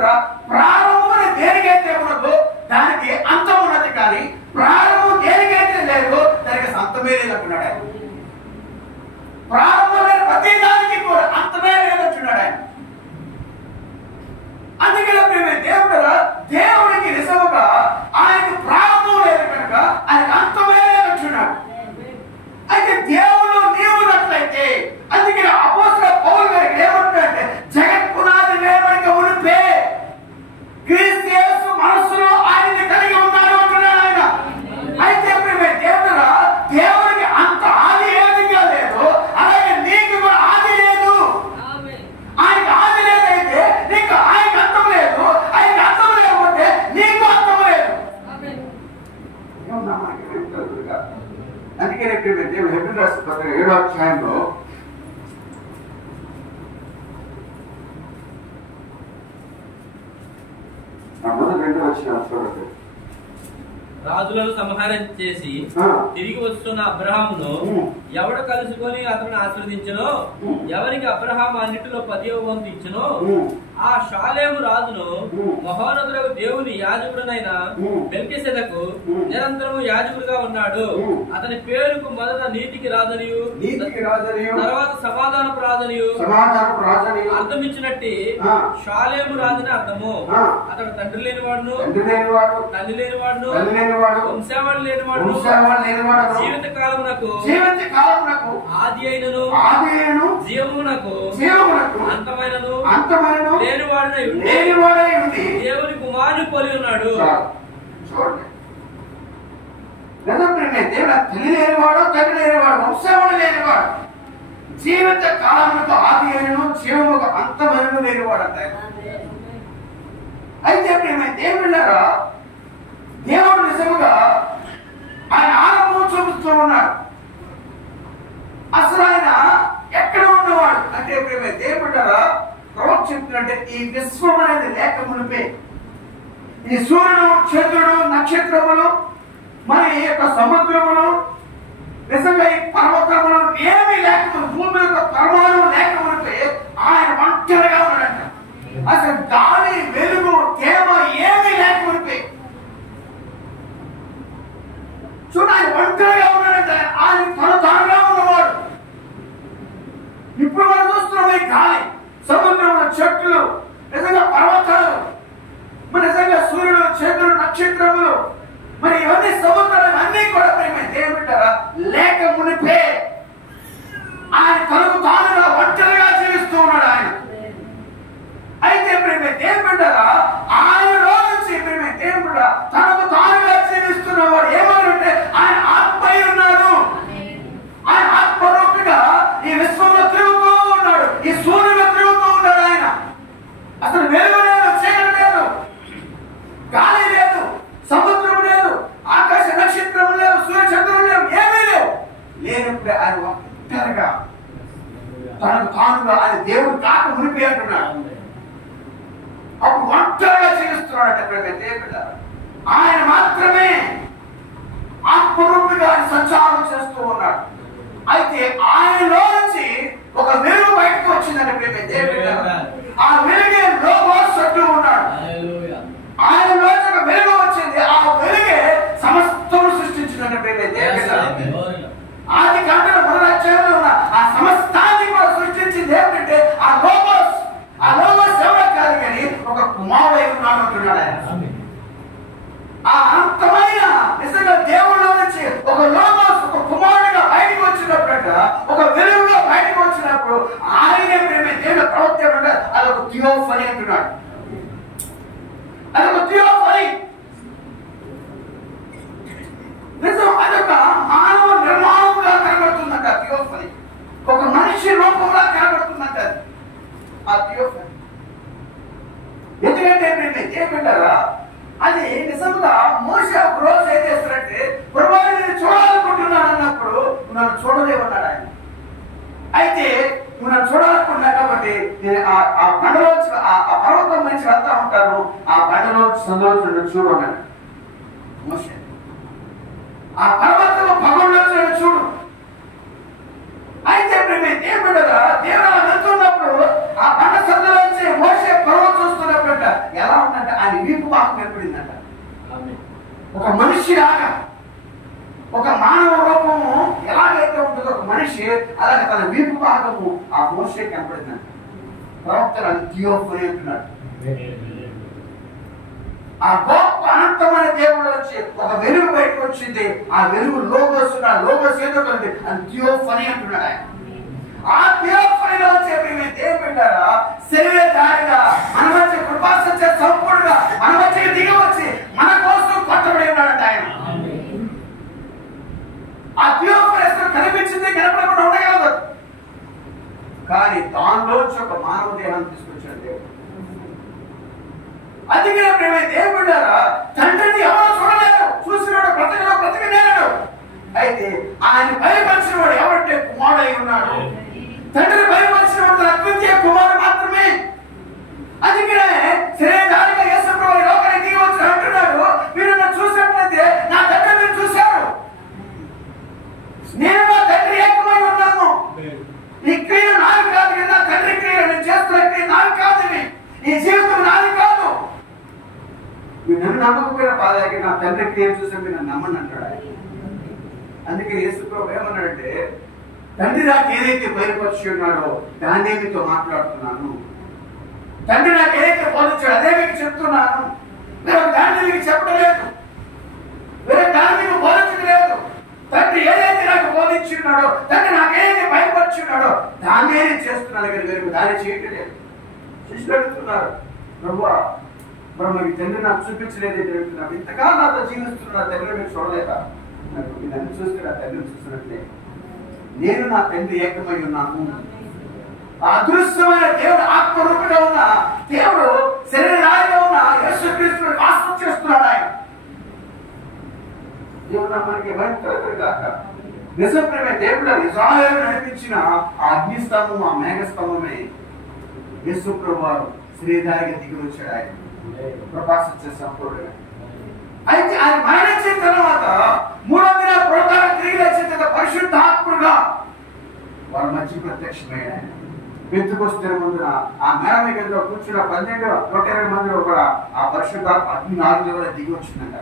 ప్రారంభం దేనికైతే ఉన్నదో దానికి అంతం ఉన్నది, కానీ ప్రారంభం దేనికైతే లేదు దానికి అంతమే లేదు అంటున్నాడు ఆయన. ప్రారంభమైన ప్రతి దానికి కూడా అంతమే లేదంటున్నాడు ఆయన. అందుకని దేవుడికి నిజముగా ఆయనకు ప్రారంభం లేదు కనుక ఆయనకు అంతమే లేదంటున్నాడు. అయితే దేవుడు నీవున్నట్లయితే అందుకని అపోస్తలుడైన పౌలు గారికి ఏమంటాడంటే జగత్పునాది వేయబడక మునుపే క్రీస్తు యేసు మనస్సులో ఆయన్ని కలిగి ఉన్నాడు అంటున్నాడు ఆయన. అయితే దేవుడికి అంత ఆది ఏదిగా లేదు, అలాగే నీకు కూడా ఆది లేదు. ఆయనకి ఆది లేదైతే నీకు ఆయనకు అంతం లేదు, ఆయనకి అంతం లేకపోతే నీకు అంతం లేదు. అందుకే దేవుడు హెబ్రీ రాసిన పత్రిక 7వ అధ్యాయంలో మొదటి 2 వచనాలు చూడండి. రాజులను సంహారం చేసి తిరిగి వస్తున్న అబ్రహామును ఎవడు కలుసుకొని అతను ఆశీర్వదించనో, ఎవరికి అబ్రహాం అన్నిటిలో 10వ వంతు ఇచ్చనో ఆ షాలేము రాజును మహోన్నతులకు దేవుని యాజకుడనైన మెల్కీసెదెకు నిరంతరము యాజకుడిగా ఉన్నాడు. అతని పేరుకు మొదట నీతికి రాజనియు తర్వాత సమాధానపు రాజనియు అర్థమిచ్చినట్టు షాలేము రాజుని అర్థము. అతడు తండ్రి లేనివాడును తల్లి లేనివాడును వంశావళి లేనివాడును జీవిత కాలమునకు ఆది అయినను జీవమునకు అంతమైనను లేనివాడై దేవుని కుమారుని పోలి ఉన్నాడు. చూడండి, దేవుడు తల్లి లేనివాడు తండ్రి లేనివాడు వంశావళి లేనివాడు జీవిత కాలమునకు ఆది అయినను జీవముకు అంతమైనను లేనివాడు అంటారు. అయితే దేవుళ్ళారా దేవుడు నిజముగా ఆయన ఆరంభం చూపిస్తూ ఉన్నాడు. అసలు ఆయన ఎక్కడ ఉన్నవాడు అంటే దేవుళ్ళారా ప్రవక్త చెప్తున్నట్టే ఈ విశ్వం అనేది లేక మునిపే ఈ సూర్యుడు చంద్రుడు నక్షత్రములు మరి ఈ యొక్క సముద్రములు నిజంగా ఈ పర్వతములు ఏమీ లేకపోతే భూమి యొక్క పరమాణువు లేక మునిపే ఆయన ఒంటరిగా ఉన్నాడంట. అసలు గాలి వెలుగు తేమ ఏమీ లేక మునిపే చూడ ఆయన ఒంటరిగా ఉన్నాడంటే ఆయన తానుగా ఉన్నవాడు. ఇప్పుడు మనం చూస్తున్నాం ఈ గాలి సముద్రంలో చెట్లు నిజంగా పర్వతాలు మరి నిజంగా సూర్యుడు చంద్రుడు నక్షత్రములు మరి ఇవన్నీ సముద్రాలు అన్నీ కూడా దేవుడారా లేక మునిపే ఆయన తనకు తానుగా ఒంటరిగా జీవిస్తూ ఉన్నాడు ఆయన. అయితే దేవుడారా ఆయనలో నుంచి దేవుడా తనకు తానుగా జీవిస్తున్నవాడు ఏమనంటే ఆయన ఆత్మై ఉన్నాడు. ఆయన ఆత్మరూపిగా ఈ విశ్వంలో తిరుగుతూ ఉన్నాడు, ఈ సూర్యుడు తిరుగుతూ ఉన్నాడు. ఆయన అసలు వెలుగు లేదు, చీకటి లేదు, గాలి లేదు, సముద్రం లేదు, ఆకాశ నక్షత్రం లేదు, సూర్య చంద్రుడు లేవు, ఏమీ లేవు. లేనప్పుడే ఆయన ఒంటరిగా తనకు తానుగా ఆయన దేవుడు కాక మునిపి అంటున్నాడు. అప్పుడు ఒంటరిగా జీవిస్తున్నాడు దేవుడు. ఆయన మాత్రమే ఆత్మరూపిగా సంచారం చేస్తూ ఉన్నాడు. అయితే ఆయనలో నుంచి ఒక వెలుగు బయటకు వచ్చిందంటే దేవుడు. ఆ వెలుగే లోగోస్ అంటూ ఉన్నాడు. ఆయనలో ఒక వెలుగు వచ్చింది, ఆ వెలుగే సమస్తము సృష్టించిందంటే దేవుడు. ఆది కాండలో మొదటి అధ్యాయంలో ఉన్న ఆ సమస్తాన్ని కూడా సృష్టించి కనిపించింది ఏమిటంటే ఆ లోగోస్ ఎవరో కాదు కానీ ఒక కుమారుడై ఉన్నాడు అంటున్నాడు ఆయన. ఆ అనంతమైన నిజంగా దేవుళ్ళ నుంచి ఒక లోగోస్ ఒక కుమారుడిగా బయటకు వచ్చినప్పుడట, ఒక వెలుగుగా బయటకు వచ్చినప్పుడు ఆయనే దేవుడు ప్రవర్తన అదొక థియోఫనీ అంటున్నాడు. అదొక థియోఫనీ. నిజం, అదొక మానవ నిర్మాణంగా కనబడుతుందంట థియోఫనీ. ఒక మనిషి రూపంగా కనబడుతుందంట ఆ థియోఫనీ. ఎందుకంటే ఏమంటారా, అది నిజంగా మోషే ఒక రోజు ఏం చేస్తారంటే, ప్రభువా నేను చూడాలనుకుంటున్నాను అన్నప్పుడు నన్ను చూడలేమన్నాడు ఆయన. అయితే నువ్వు నన్ను చూడాలనుకుంటున్నా కాబట్టి నేను ఆ బండలో ఆ పర్వతం నుంచి వెళ్తా ఉంటాను, ఆ బండలో సంతోషం చూడన్నాడు మోషే. ఆ పర్వతం భగవంలో చూడు. అయితే ఏమిటరా దేవుడు అలా వెళ్తున్నప్పుడు ఆ బండ సందులోంచి మోషే పర్వతం చూస్తున్నప్పుడంట ఎలా ఉందంటే ఆయన వీపు భాగం ఏర్పడిందంట. ఒక మనిషి లాగా, ఒక మానవ రూపము ఎలాగైతే ఉంటుందో ఒక మనిషి అలాగే తన వీపు భాగము ఆ మోషే కనపడిందంట. ప్రవక్తలు థియోఫనీ అంటున్నాడు. ఆ గొప్ప అనంతమైన దేవుడు వచ్చి ఒక వెలుగు బయటకు వచ్చింది. ఆ వెలుగు లోగోస్ ఏదో కలిగి అది థియోఫనీ అంటున్నాడు ఆయన. ఆ థియోఫనీలో ఏమిటారా శరీరధారిగా మన మధ్య కృపాసత్య సంపూర్ణంగా మన మధ్య దిగి వచ్చి మన కోసం కొట్టబడి ఉన్నాడంట ఆయన. ఆ థియోఫనీ కనిపించింది, కనపడకుండా ఉండగలదు. కానీ దానిలోంచి ఒక మానవ దేహాన్ని తీసుకొచ్చాడు దేవుడు. అందుకే దేవుడారా తండ్రిని ఎవరో చూడలేరు, చూసినాడు బ్రతకలేడు. అయితే ఆయన భయపరిచిన వాడు ఎవరంటే కుమారుడై ఉన్నాడు. తండ్రిని భయపరిచిన వాడు అద్వితీయ కుమారుడు మాత్రమే. అందుకే శరీరధారిగా యేసు ప్రభువు లోకానికి దిగి వచ్చి అంటున్నాడు, మీరు నన్ను చూసినట్లయితే నా తండ్రి మీరు చూశారు. నేను నా తండ్రి ఏకమై ఉన్నాము. ఈ క్రియ నాది కాదు, నా తండ్రి క్రియ, నేను చేస్తున్న క్రియ నాది కాదు, ఈ జీవితం నాది కాదు. మీరు నన్ను నమ్మకపోయినా పాదాకి నా తండ్రి క్రియ చూసి మీరు నన్ను నమ్మని అంటాడు ఆయన. అందుకే యేసు ప్రభువు ఏమన్నాడంటే, తండ్రి నాకు ఏదైతే బయలుపరిచి ఉన్నాడో దాన్నే మీతో మాట్లాడుతున్నాను. తండ్రి నాకు ఏదైతే బోధించాడు అదే మీకు చెప్తున్నాను. నేను దాన్ని మీకు చెప్పడం లేదు, వేరే దాన్ని మీకు బోధించడం లేదు. తండ్రి ఏదైతే నాకు బోధించి ఉన్నాడో, తండ్రి నాకు ఏదైతే బయలుపరిచి ఉన్నాడో దాన్నే నేను చేస్తున్నాను కానీ వేరే దాన్ని చేయటం లేదు. శిష్యులు అడుగుతున్నారు, ప్రభువా మరి తండ్రి నాకు చూపించలేదు అడుగుతున్నాడు. ఇంతగా నాతో జీవిస్తున్నా తండ్రి మీరు చూడలేదా? నాకు నన్ను చూస్తే నా తండ్రిని చూస్తున్నట్లే నేను నా తండ్రి ఏకమై ఉన్నాను. ఆ అదృశ్యమైన దేవుడు ఆత్మరూపిగా ఉన్న దేవుడు శరీరాలుగా ఉన్న యేసుక్రీస్తుని వాసం చేస్తున్నాడు ఆయన. దేవుడు మనకి కాక నిజప్రేమ దేవుడు ఇశ్రాయేలు నడిపించిన ఆ అగ్నిస్తంభం, ఆ మేఘస్తంభమే యేసు ప్రభువు శ్రీధారిగా దిగి వచ్చాడు ఆయన ప్రకాశించే సంపూర్ణంగా. అయితే ఆయన మరణించిన తర్వాత మూడవ దిన పునరుత్థానం తిరిగి వచ్చిన తర్వాత పరిశుద్ధాత్ముడుగా వారి మధ్య ప్రత్యక్షమైన ఆయన పెంతెకొస్తే ముందున ఆ మేడ గదిలో కూర్చున్న 120 మందిలో కూడా ఆ పరిశుద్ధాత్మ అగ్ని 4 కూడా దిగి వచ్చిందంట.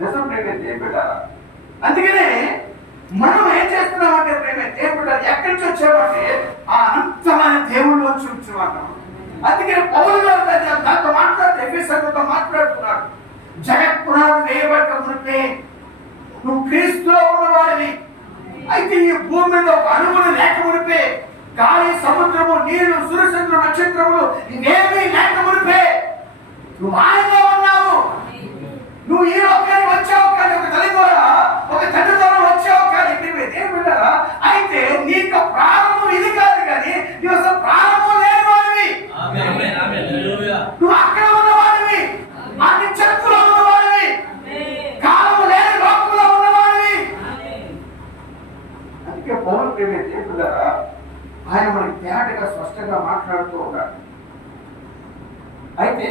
నిజం ప్రేమ దేవుడారా. అందుకనే మనం ఏం చేస్తున్నామంటే ప్రేమ దేవుడారు ఎక్కడి నుంచి వచ్చామంటే ఆ అనంతమైన దేవుళ్ళ నుంచి వచ్చేవాళ్ళం. అందుకని పౌలు గారు దాంతో మాట్లాడుతూ ఎఫెసీయులతో మాట్లాడుతున్నాడు, జగత్ పునాది వేయబడక మునిపే నువ్వు క్రీస్తులో ఉన్నవాడివి. అయితే ఈ భూమి మీద ఒక అణువులు లేక మునిపే, గాలి, సముద్రము, నీరు, సూర్యచంద్రుడు, నక్షత్రములు ఇవేమీ లేక మునిపే నువ్వు ఆయనలో ఉన్నావు. నువ్వు ఈ లోకానికి వచ్చావు కానీ ఒక తల్లి ద్వారా ఒక తండ్రి ద్వారా వచ్చావు కానీ ఏమిటారా. అయితే నీకు ప్రారంభం ఇది కాదు కానీ నువ్వు అసలు ప్రారంభం లేని వాడివి. నువ్వు అక్కడ ఉన్నవాడివి, ఆ నిత్యత్తులో ఉన్నవాడివి, కాలము లేని లోకంలో ఉన్నవాడివి. అందుకే పౌలు ప్రేమ దేవుడారా ఆయన మనకి తేటగా స్పష్టంగా మాట్లాడుతూ ఉన్నాడు. అయితే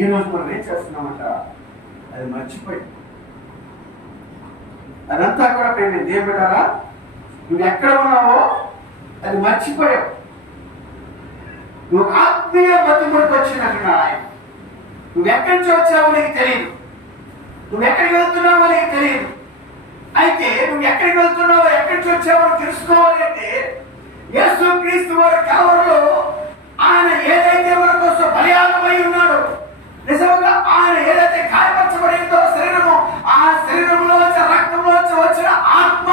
ఈ రోజు మనం ఏం చేస్తున్నామంట అది మర్చిపోయి అదంతా కూడా ప్రేమ దేవుడారా నువ్వు ఎక్కడ ఉన్నావో అది మర్చిపోయావు. నువ్వు ఆత్మీయ బతిమడికి వచ్చినట్టున్నాడు ఆయన. నువ్వెక్కడి నుంచి వచ్చావో నీకు తెలియదు, నువ్వెక్కడికి వెళ్తున్నావో నీకు తెలియదు. అయితే నువ్వు ఎక్కడికి వెళ్తున్నావో ఎక్కడి నుంచి వచ్చావో తెలుసుకోవాలి అంటే యేసుక్రీస్తు వారి కలవరలో ఆయన ఏదైతే మన కోసం బలియాగమై ఉన్నాడో, నిజంగా ఆయన ఏదైతే గాయపరచబడిందో శరీరము, ఆ శరీరంలో వచ్చిన రక్తంలో వచ్చిన ఆత్మ,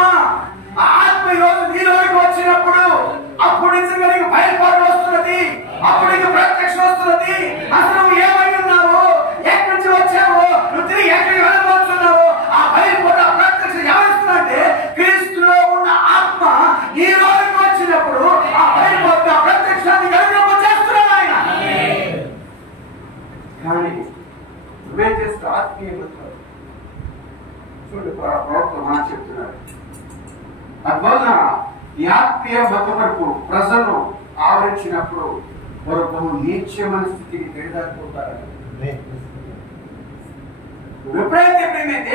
ఆ ఆత్మ ఈరోజు నీలోకి వచ్చినప్పుడు అప్పుడు నిజంగా నీకు బయలుపాటు వస్తున్నది, అప్పుడు నీకు ప్రత్యక్షం వస్తున్నది. అసలు నువ్వు ఏమై ఉన్నావో, ఎక్కడి నుంచి వచ్చావో, నువ్వు తిరిగి ఎక్కడికి వెళ్ళబోతున్నావో ఆ బయలుపాటు, ఆ ప్రత్యక్షం ఎవరిస్తుందంటే క్రీస్తులో ఉన్న ఆత్మ నీలోకి వచ్చినప్పుడు ఆ బయలుపాటు, ఆ ప్రత్యక్షాన్ని చేస్తున్నాడు ఆయన. కానీ నువ్వేం చేస్తూ ఆత్మీయ చూడండి, ప్రవక్త మాట చెప్తున్నాడు. అందువలన ఈ ఆత్మీయ మతమరుపు ప్రజలను ఆవరించినప్పుడు వారు బహు నీచమైన స్థితికి దిగజారిపోతారని. ఎప్పుడైతే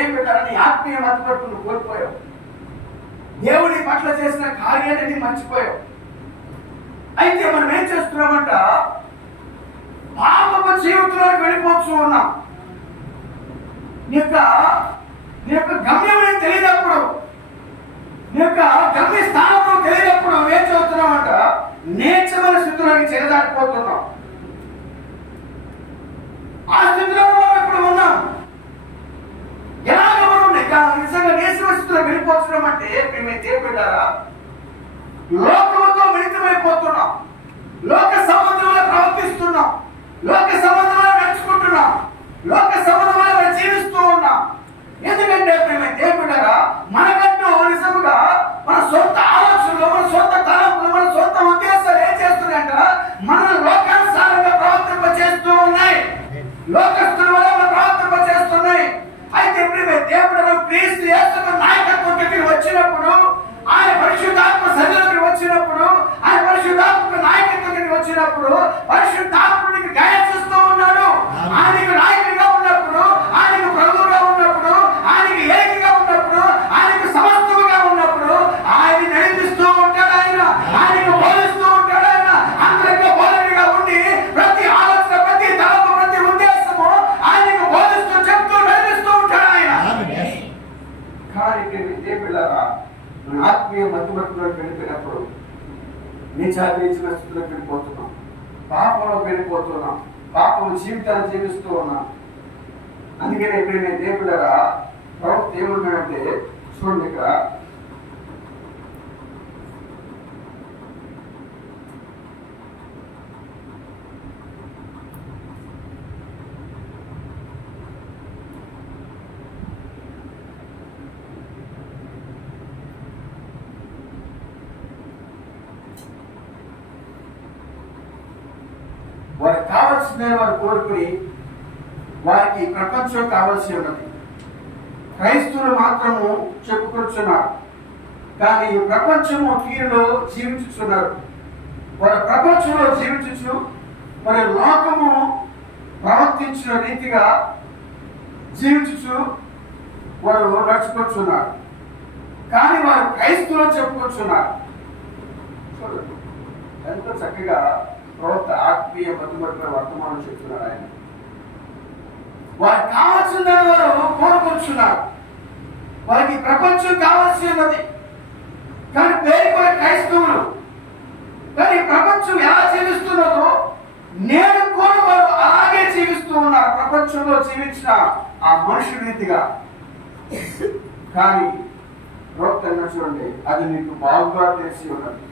ఏం పెట్టారని ఆత్మీయ మతమరుపును కోల్పోయావు, దేవుడి పట్ల చేసిన కార్యాన్ని మర్చిపోయావు. అయితే మనం ఏం చేస్తున్నామంట, పాపపు జీవితంలోకి వెళ్ళిపోతూ ఉన్నాం. నీ యొక్క గమ్యం తెలియనప్పుడు, నీ యొక్క గమ్య స్థానంలో తెలియనప్పుడు ఏం చదువుతున్నామంట, నీచమైన స్థితిలోకి చేరదాటిపోతున్నాం. ఆ స్థితిలో మనం ఇప్పుడు ఉన్నాం. ఎలాగ మనం నిజంగా నీచమైన స్థితిలోకి వెళ్ళిపోతున్నామంటే మేమైతే పెట్టారా, లోకంతో మిళితమైపోతున్నాం, లోక సంబంధంలో ప్రవర్తిస్తున్నాం, లోక సంబంధంలో నడుచుకుంటున్నాం, లోక సంబంధంలో జీవిస్తూ ఉన్నాం. ఎందుకంటే దేవుడారా మనకంటూ నిజంగా మన సొంత ఆలోచనలు, మన సొంత తలంపులు, మన సొంత ఉద్దేశాలు ఏం చేస్తున్నాయంట, మన లోకానుసారంగా ప్రవర్తింప చేస్తూ ఉన్నాయి, లోకస్తుల వల్ల మన ప్రవర్తింప చేస్తున్నాయి. అయితే దేవుడు క్రీస్తు యేసు నాయకత్వం దగ్గరికి వచ్చినప్పుడు, ఆయన పరిశుద్ధాత్మ సన్నిధికి వచ్చినప్పుడు, ఆయన పరిశుద్ధాత్మ నాయకత్వం దగ్గరికి వచ్చినప్పుడు పరిశుద్ధాత్ముడికి గైడ్ చేస్తూ ఉన్నాడు. ఆయనకు నాయకుడిగా ఉన్నప్పుడు, ఆయనకు ప్రభువుగా ఉన్నప్పుడు, ఆయనకు ఏకగా ఉన్నప్పుడు, ఆయనకు సమస్తముగా ఉన్నప్పుడు ఆయన నడిపిస్తూ ఉంటాడు. ఆయనకు బోధిస్తూ ఉంటాడు. ఆయన అందరికీ బోధనగా ఉండి ప్రతి ఆలోచన, ప్రతి తలపు, ప్రతి ఉద్దేశము ఆయనకు బోధిస్తూ చెప్తూ నడిపిస్తూ ఉంటాడు ఆయన. కానీ దేవుడారా మన ఆత్మీయ మధ్యవర్తిలోకి వెళ్ళిపోయినప్పుడు నీచాగ్రీచిన స్థితిలోకి వెళ్ళిపోతున్నాం, పాపంలోకి వెళ్ళిపోతున్నాం, పాపం జీవితాన్ని జీవిస్తూ ఉన్నాం. అందుకనే ఎప్పుడైనా దేవుడారా ప్రవక్త ఏమన్నాడంటే చూడండి, ఇక్కడ వారికి కావలసిన వారు కోరుకుని వారికి ప్రపంచం కావలసి ఉన్నది. క్రైస్తవులు మాత్రము చెప్పుకొచ్చున్నారు, కానీ ఈ ప్రపంచము తీరులో జీవించుతున్నారు. వారు ప్రపంచంలో జీవించు మరి లోకము ప్రవర్తించిన రీతిగా జీవించు వారు నడుచుకొచ్చున్నారు, కానీ వారు క్రైస్తవులు చెప్పుకొచ్చున్నారు. చూడండి ఎంతో చక్కగా ప్రవక్త ఆత్మీయ మధ్యవర్తుల వర్తమానం చెప్తున్నారు. ఆయన వారికి కావాల్సిందని వారు కోరుకొచ్చున్నారు, వారికి ప్రపంచం కావాల్సి ఉన్నది, కానీ పేరు క్రైస్తవులు. కానీ ప్రపంచం ఎలా జీవిస్తున్నదో నేను కూడా వారు అలాగే జీవిస్తూ ఉన్నారు, ప్రపంచంలో జీవించిన ఆ మనుషుల రీతిగా. కానీ ప్రవక్త చూడండి, అది నీకు బాగుగా తెలిసి ఉన్నది.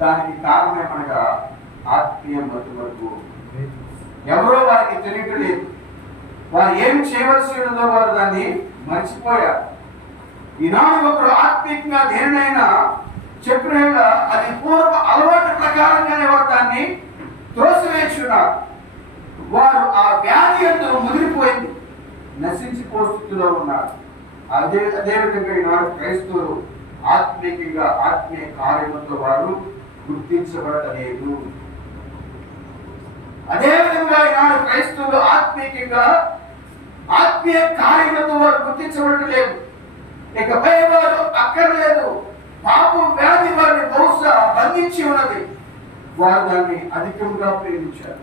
దానికి కారణం ఏమనగా ఆత్మీయ మధ్యవర్గు. ఎవరో వారికి తెలియట్లేదు, వారు ఏమి చేయవలసి ఉన్నదో వారు దాన్ని మర్చిపోయారు. ఈనాడు ఒకరు ఆత్మీయంగా దేనినైనా చెప్పిన అది పూర్వ అలవాటు ప్రకారంగానే వారు దాన్ని త్రోసివేస్తున్నారు. వారు ఆ వ్యాధి ఎంతో ముదిరిపోయింది, నశించిపో స్థితిలో ఉన్నారు. అదేవిధంగా ఈనాడు క్రైస్తవులు ఆత్మీయంగా ఆత్మీయ కార్యములతో వారు గుర్తించబడలేదు. అదేవిధంగా ఈనాడు క్రైస్తవులు ఆత్మీయంగా ఆత్మీయ కార్యములతో వారు గుర్తించబడలేదు. ఇకపై వారు అక్కర్లేదు, పాపం వ్యాధి వారిని బహుశా బంధించి ఉన్నది, వారు దాన్ని అధికంగా ప్రేమించారు.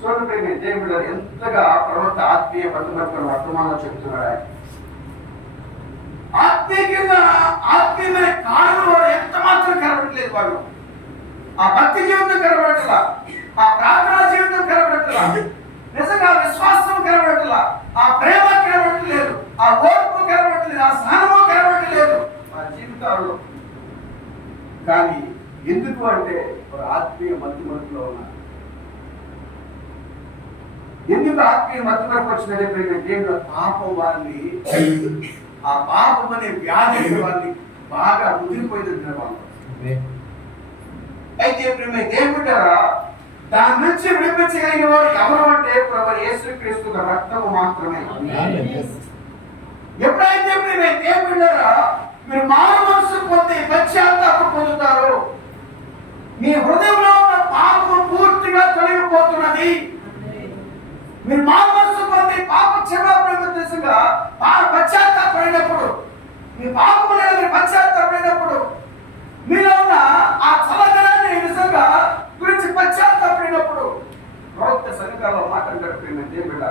చూడండి దేవుడు ఎంతగా ప్రవక్త ఆత్మీయ బతుమర్పులు వర్తమానంలో చెప్తున్నాడు. ఆయన ఆత్మీయమైన కాలంలో ఎంత మాత్రం కనబడట్లేదు. వాళ్ళు ఆ భక్తి జీవితం కనబడట్లా, ఆ ప్రార్థనా జీవితం కనబడట్లా, నిజంగా విశ్వాసం కనబడట్లా, ఆ ప్రేమ కనబడట్లేదు, ఆ ఓర్పు కనబడట్లేదు, ఆ సహనము కనబడట్లేదు ఆ జీవితాల్లో. కానీ ఎందుకు అంటే ఒక ఆత్మీయ మధ్యమరుపులో ఉన్నారు. ఎందుకు ఆత్మీయ మధ్యమరుపు వచ్చినట్టు దేవుడు పాపం వారిని, ఆ పాపం అనే వ్యాధి వారిని బాగా ముదిరిపోయింది వాళ్ళు. అయితే దేవుడు దాని నుంచి విడిపించగలిగిన వాడు ఎవరు అంటే ప్రభువు యేసుక్రీస్తు రక్తము మాత్రమే. ఎప్పుడైతే దేవుడు మీరు మారు మనసు పొంది పశ్చాత్తాపం పొందుతారు, మీ హృదయంలో ఉన్న పాపం పూర్తిగా తొలగిపోతున్నది. మీరు మారు మనసు పొంది పాప క్షమాపణ దిశగా పశ్చాత్తాపడినప్పుడు, మీ పాపముల మీరు పశ్చాత్తాపడినప్పుడు, మీలో ఉన్న ఆ చల్లదనాన్ని నిజంగా గురించి పశ్చాత్తాపడినప్పుడు ప్రవక్త సంఘాల్లో మాట్లాడేటప్పుడు దేవుడు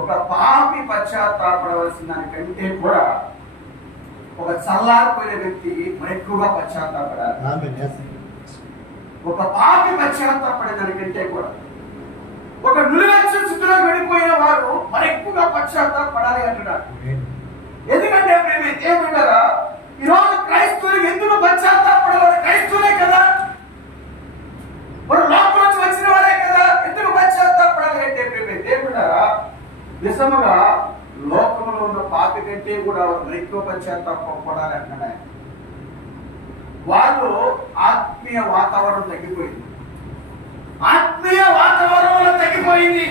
ఒక పాపి పశ్చాత్తాపడవలసిన దానికంటే కూడా ఒక చల్లారిపోయిన వ్యక్తి మరి ఎక్కువగా పశ్చాత్తాపడాలి. ఒక పాపి పశ్చాత్తాపడే దానికంటే కూడా ఒక నులివెచ్చని స్థితిలో వెళ్ళిపోయిన వారు మరి ఎక్కువగా పశ్చాత్తాపడాలి అంటున్నారు. ఎందుకంటే దేవుడారా ఈరోజు క్రైస్తవులు ఎందుకు పశ్చాత్తాపడాలి? క్రైస్తవులే కదా, వారు లోపల నుంచి వచ్చిన వారే కదా, ఎందుకు పశ్చాత్తాపడాలి అంటే దేవుడారా నిజముగా లోకంలో ఉన్న పాపి కంటే కూడా ఎక్కువ పశ్చాత్తాపడాలి అంటున్నాడు. వాళ్ళు ఆత్మీయ వాతావరణం తగ్గిపోయింది, ఆత్మీయ వాతావరణంలో తగ్గిపోయింది.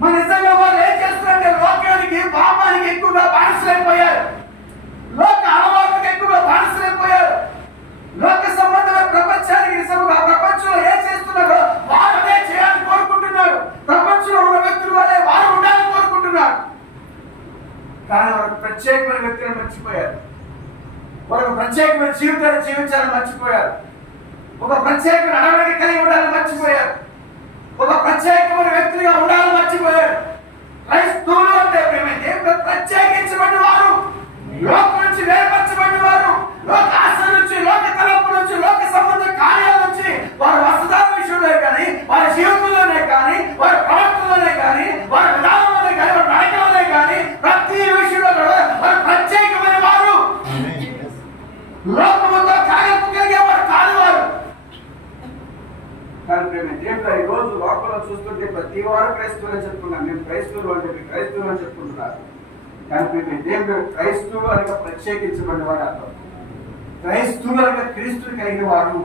మన నిజంగా వాళ్ళు ఏం చేస్తున్నారంటే లోకానికి పాపానికి ఎక్కువగా బానిసలైపోయారు, లోక అలవాటుకి ఎక్కువగా బానిసలైపోయారు. లోక సంబంధమైన ప్రపంచానికి నిజంగా ప్రపంచంలో ఏం చేస్తున్నారో వారు అదే చేయాలని కోరుకుంటున్నారు. ప్రపంచంలో ఉన్న వ్యక్తులు వల్లే వారు ఉండాలని కోరుకుంటున్నారు. కానీ వారు ప్రత్యేకమైన వ్యక్తులను మర్చిపోయారు, వారు ప్రత్యేకమైన జీవితాన్ని జీవించాలని మర్చిపోయారు, ఒక ప్రత్యేకమైన అడవిని కలిగి ఉండాలని మర్చిపోయారు, ఒక ప్రత్యేకమైన వ్యక్తిగా ఉండాలని మర్చిపోయారు. క్రైస్తవులు అంటే ప్రత్యేకించబడిన వారు, లోకం నుంచి వేరుపరచబడిన వారు, లోక ఆశ నుంచి, లోక తలంపు నుంచి, లోక సంబంధ కార్యాల నుంచి, వారి వస్త్రాల విషయంలో కానీ, వారి జీవితంలోనే కానీ, వారి ప్రవర్తనలోనే కానీ, వారి విధానంలోనే కానీ, వారి నాయకులనే కానీ ప్రతి విషయంలో కూడా వారు ప్రత్యేకమైన వారు. లోకముతో కార్యము కలిగే వారు కాదు వారు. కానీ దేవుడు ఈ రోజు లోకంలో చూస్తుంటే ప్రతి వారు క్రైస్తవులు చెప్పుకున్నారు. నేను క్రైస్తవులు అంటే క్రైస్తవులు అని చెప్పుకుంటున్నారు. కానీ దేవుడు క్రైస్తవులు అనగా ప్రత్యేకించబడిన వాడు అర్థం. క్రైస్తవులు అనగా క్రీస్తుని కలిగిన వాడు,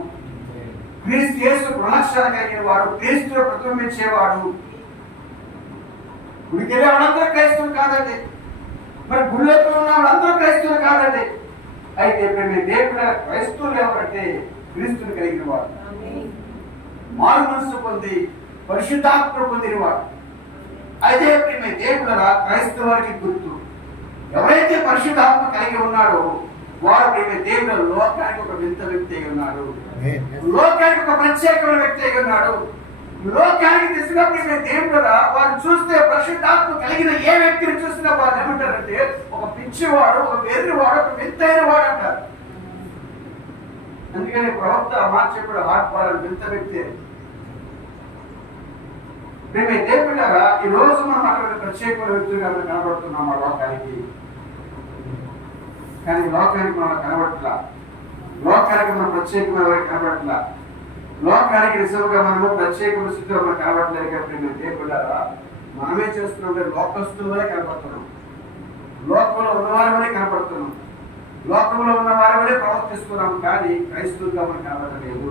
క్రీస్తు యేసు ప్రణాక్షణ కలిగిన వాడు, క్రీస్తులో ప్రతిబింబించేవాడు. గుడికి వెళ్ళే వాళ్ళందరూ క్రైస్తవులు కాదండి, మరి గుళ్ళెప్పుడు ఉన్న వాళ్ళందరూ క్రైస్తవులు కాదండి. అయితే దేవుడు క్రైస్తవులు ఎవరంటే క్రీస్తుని కలిగిన వాడు, మారు మనసు పొంది పరిశుద్ధాత్మ పొందిన వాడు. అయితే దేవుడు క్రైస్తవానికి గుర్తు. ఎవరైతే పరిశుద్ధాత్మ కలిగి ఉన్నాడో వారు దేవుడు లోకానికి ఒక వింత వ్యక్తి అయి ఉన్నాడు, లోకానికి ఒక ప్రత్యేకమైన వ్యక్తి అయి ఉన్నాడు. లోకానికి తీసుకున్నప్పుడు దేవుడు వారు చూస్తే పరిశుద్ధాత్మ కలిగిన ఏ వ్యక్తిని చూసినా వారు ఏమంటారంటే ఒక పిచ్చివాడు, ఒక వెర్రివాడు, ఒక వింతైన వాడు అంటారు. అందుకని ప్రవక్త మార్చేప్పుడు హాట్వాడు వింత వ్యక్తి. దేవుడారా ఈ రోజు మనం అక్కడ ప్రత్యేకమైన వ్యక్తులుగా కనబడుతున్నాం ఆ లోకానికి. కానీ లోకానికి మనం కనబడట్లా, లోకానికి మనం ప్రత్యేకమైన కనబడట్లా, లోకానికి నిజంగా మనము ప్రత్యేకమైన స్థితిలో మనం కనబడలేదు. కాబట్టి దేవుడారా మనమే చేస్తున్నాం, లోకస్తులే కనబడుతున్నాం, లోకంలో ఉన్నవారి వల్లే కనబడుతున్నాం, లోకంలో ఉన్న వారి వల్లే ప్రవర్తిస్తున్నాం. కానీ క్రైస్తవులుగా మనం కనబడలేదు.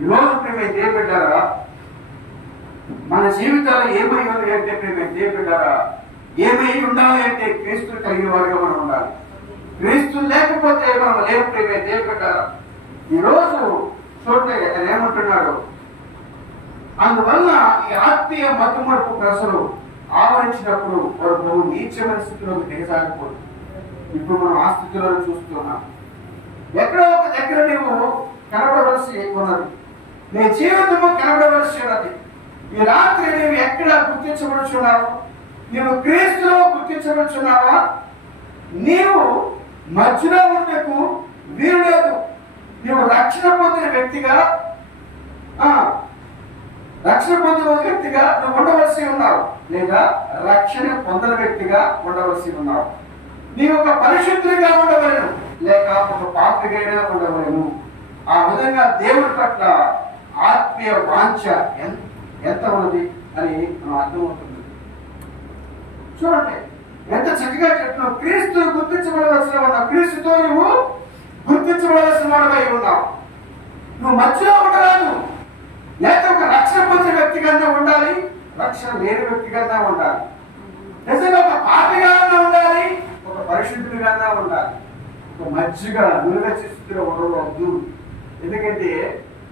ఈరోజు దేవుడారా మన జీవితాలు ఏమై ఉంది అంటే దేవుడారా ఏమై ఉండాలి అంటే క్రీస్తుని కలిగిన వారిగా మనం ఉండాలి. క్రీస్తు లేకపోతే మనం లేవు. దేవుడారా ఈరోజు చూడండి ఆయన ఏమంటున్నాడు, అందువల్ల ఈ ఆత్మీయ మతమరుపు ప్రజలు ఆవరించినప్పుడు వారు బహు నీచమైన స్థితిలో దిగజారిపోదు. ఇప్పుడు మనం ఆ స్థితిలో చూస్తున్నాం. ఎక్కడో ఒక దగ్గర నువ్వు కనబడవలసి ఉన్నది, నీ జీవితము కనబడవలసి ఉన్నది. ఈ రాత్రి నీవు ఎక్కడ గుర్తించబడుచున్నావు? నీవు క్రీస్తులో గుర్తించబడుచున్నావా? నీవు మధ్యలో ఉండకు వీలు లేదు. నీవు రక్షణ పొందిన వ్యక్తిగా నువ్వు ఉండవలసి ఉన్నావు, లేదా రక్షణ పొందిన వ్యక్తిగా ఉండవలసి ఉన్నావు. నీవు ఒక పరిశుద్ధుడిగా ఉండవలను, లేక ఒక పాపిగా ఉండవలను. ఆ విధంగా దేవుడి పట్ల ఆత్మీయ వాంఛ ఎంత ఉన్నది అని మనం అర్థమవుతుంది. చూడండి ఎంత చక్కగా చెప్తున్నావు. క్రీస్తు గుర్తించబడవలసిన ఉన్నావు, క్రీస్తుతో నువ్వు గుర్తించబడవలసిన వాడవై ఉన్నావు. నువ్వు మధ్యలో ఉండరాదు, లేక ఒక రక్షణ పొందిన వ్యక్తిగా ఉండాలి, రక్షణ లేని వ్యక్తిగా ఉండాలి. నిజంగా ఒక పాపిగా ఉండాలి, ఒక పరిశుద్ధుడిగా ఉండాలి. ఒక మధ్యగా నురుగచ్చే స్థితిలో ఉండవద్దు. ఎందుకంటే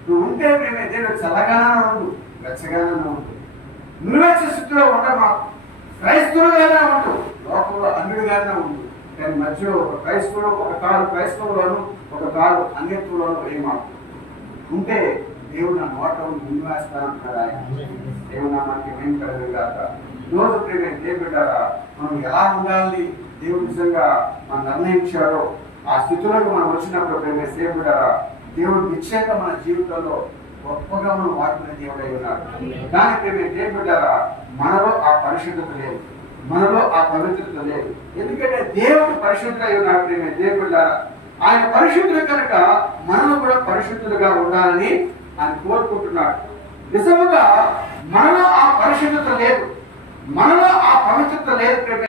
నువ్వు ఉంటే మేమైతే చల్లగానే ఉండు, వెచ్చగానే ఉండు. నురుగచ్చే స్థితిలో ఉండమా, క్రైస్తవులుగానే ఉండు, లోకంలో అన్యుడిగానే ఉండు. కానీ మధ్యలో ఒక క్రైస్తవుడు, ఒక కాలు క్రైస్తవులోను, ఒక కాలు అన్యత్వంలోను ఏమాడు ఉంటే దేవుడు నా నోట్లో ముందు వేస్తానంటున్నాడు ఆయన. దేవుడు మనకి ఏం కలగాక రోజు ప్రేమ దేవుడారా మనం ఎలా ఉండాలి దేవుడు నిజంగా మనం నిర్ణయించాడో ఆ స్థితిలోకి మనం వచ్చినప్పుడు ప్రేమ దేవుడారా దేవుడు నిశ్చయంగా మన జీవితంలో గొప్పగా మనం వాడుకునే దేవుడై ఉన్నాడు. దాని ప్రేమ దేవుడారా మనలో ఆ పరిశుద్ధత లేదు, మనలో ఆ పవిత్రత లేదు. ఎందుకంటే దేవుడు పరిశుద్ధుడై ఉన్నాడు. ప్రేమ దేవుడారా ఆయన పరిశుద్ధులు కనుక మనలో కూడా పరిశుద్ధులుగా ఉండాలని ఆయన కోరుకుంటున్నాడు. నిజముగా మనలో ఆ పరిశుద్ధత లేదు, మనలో ఆ పవిత్రత లేదు.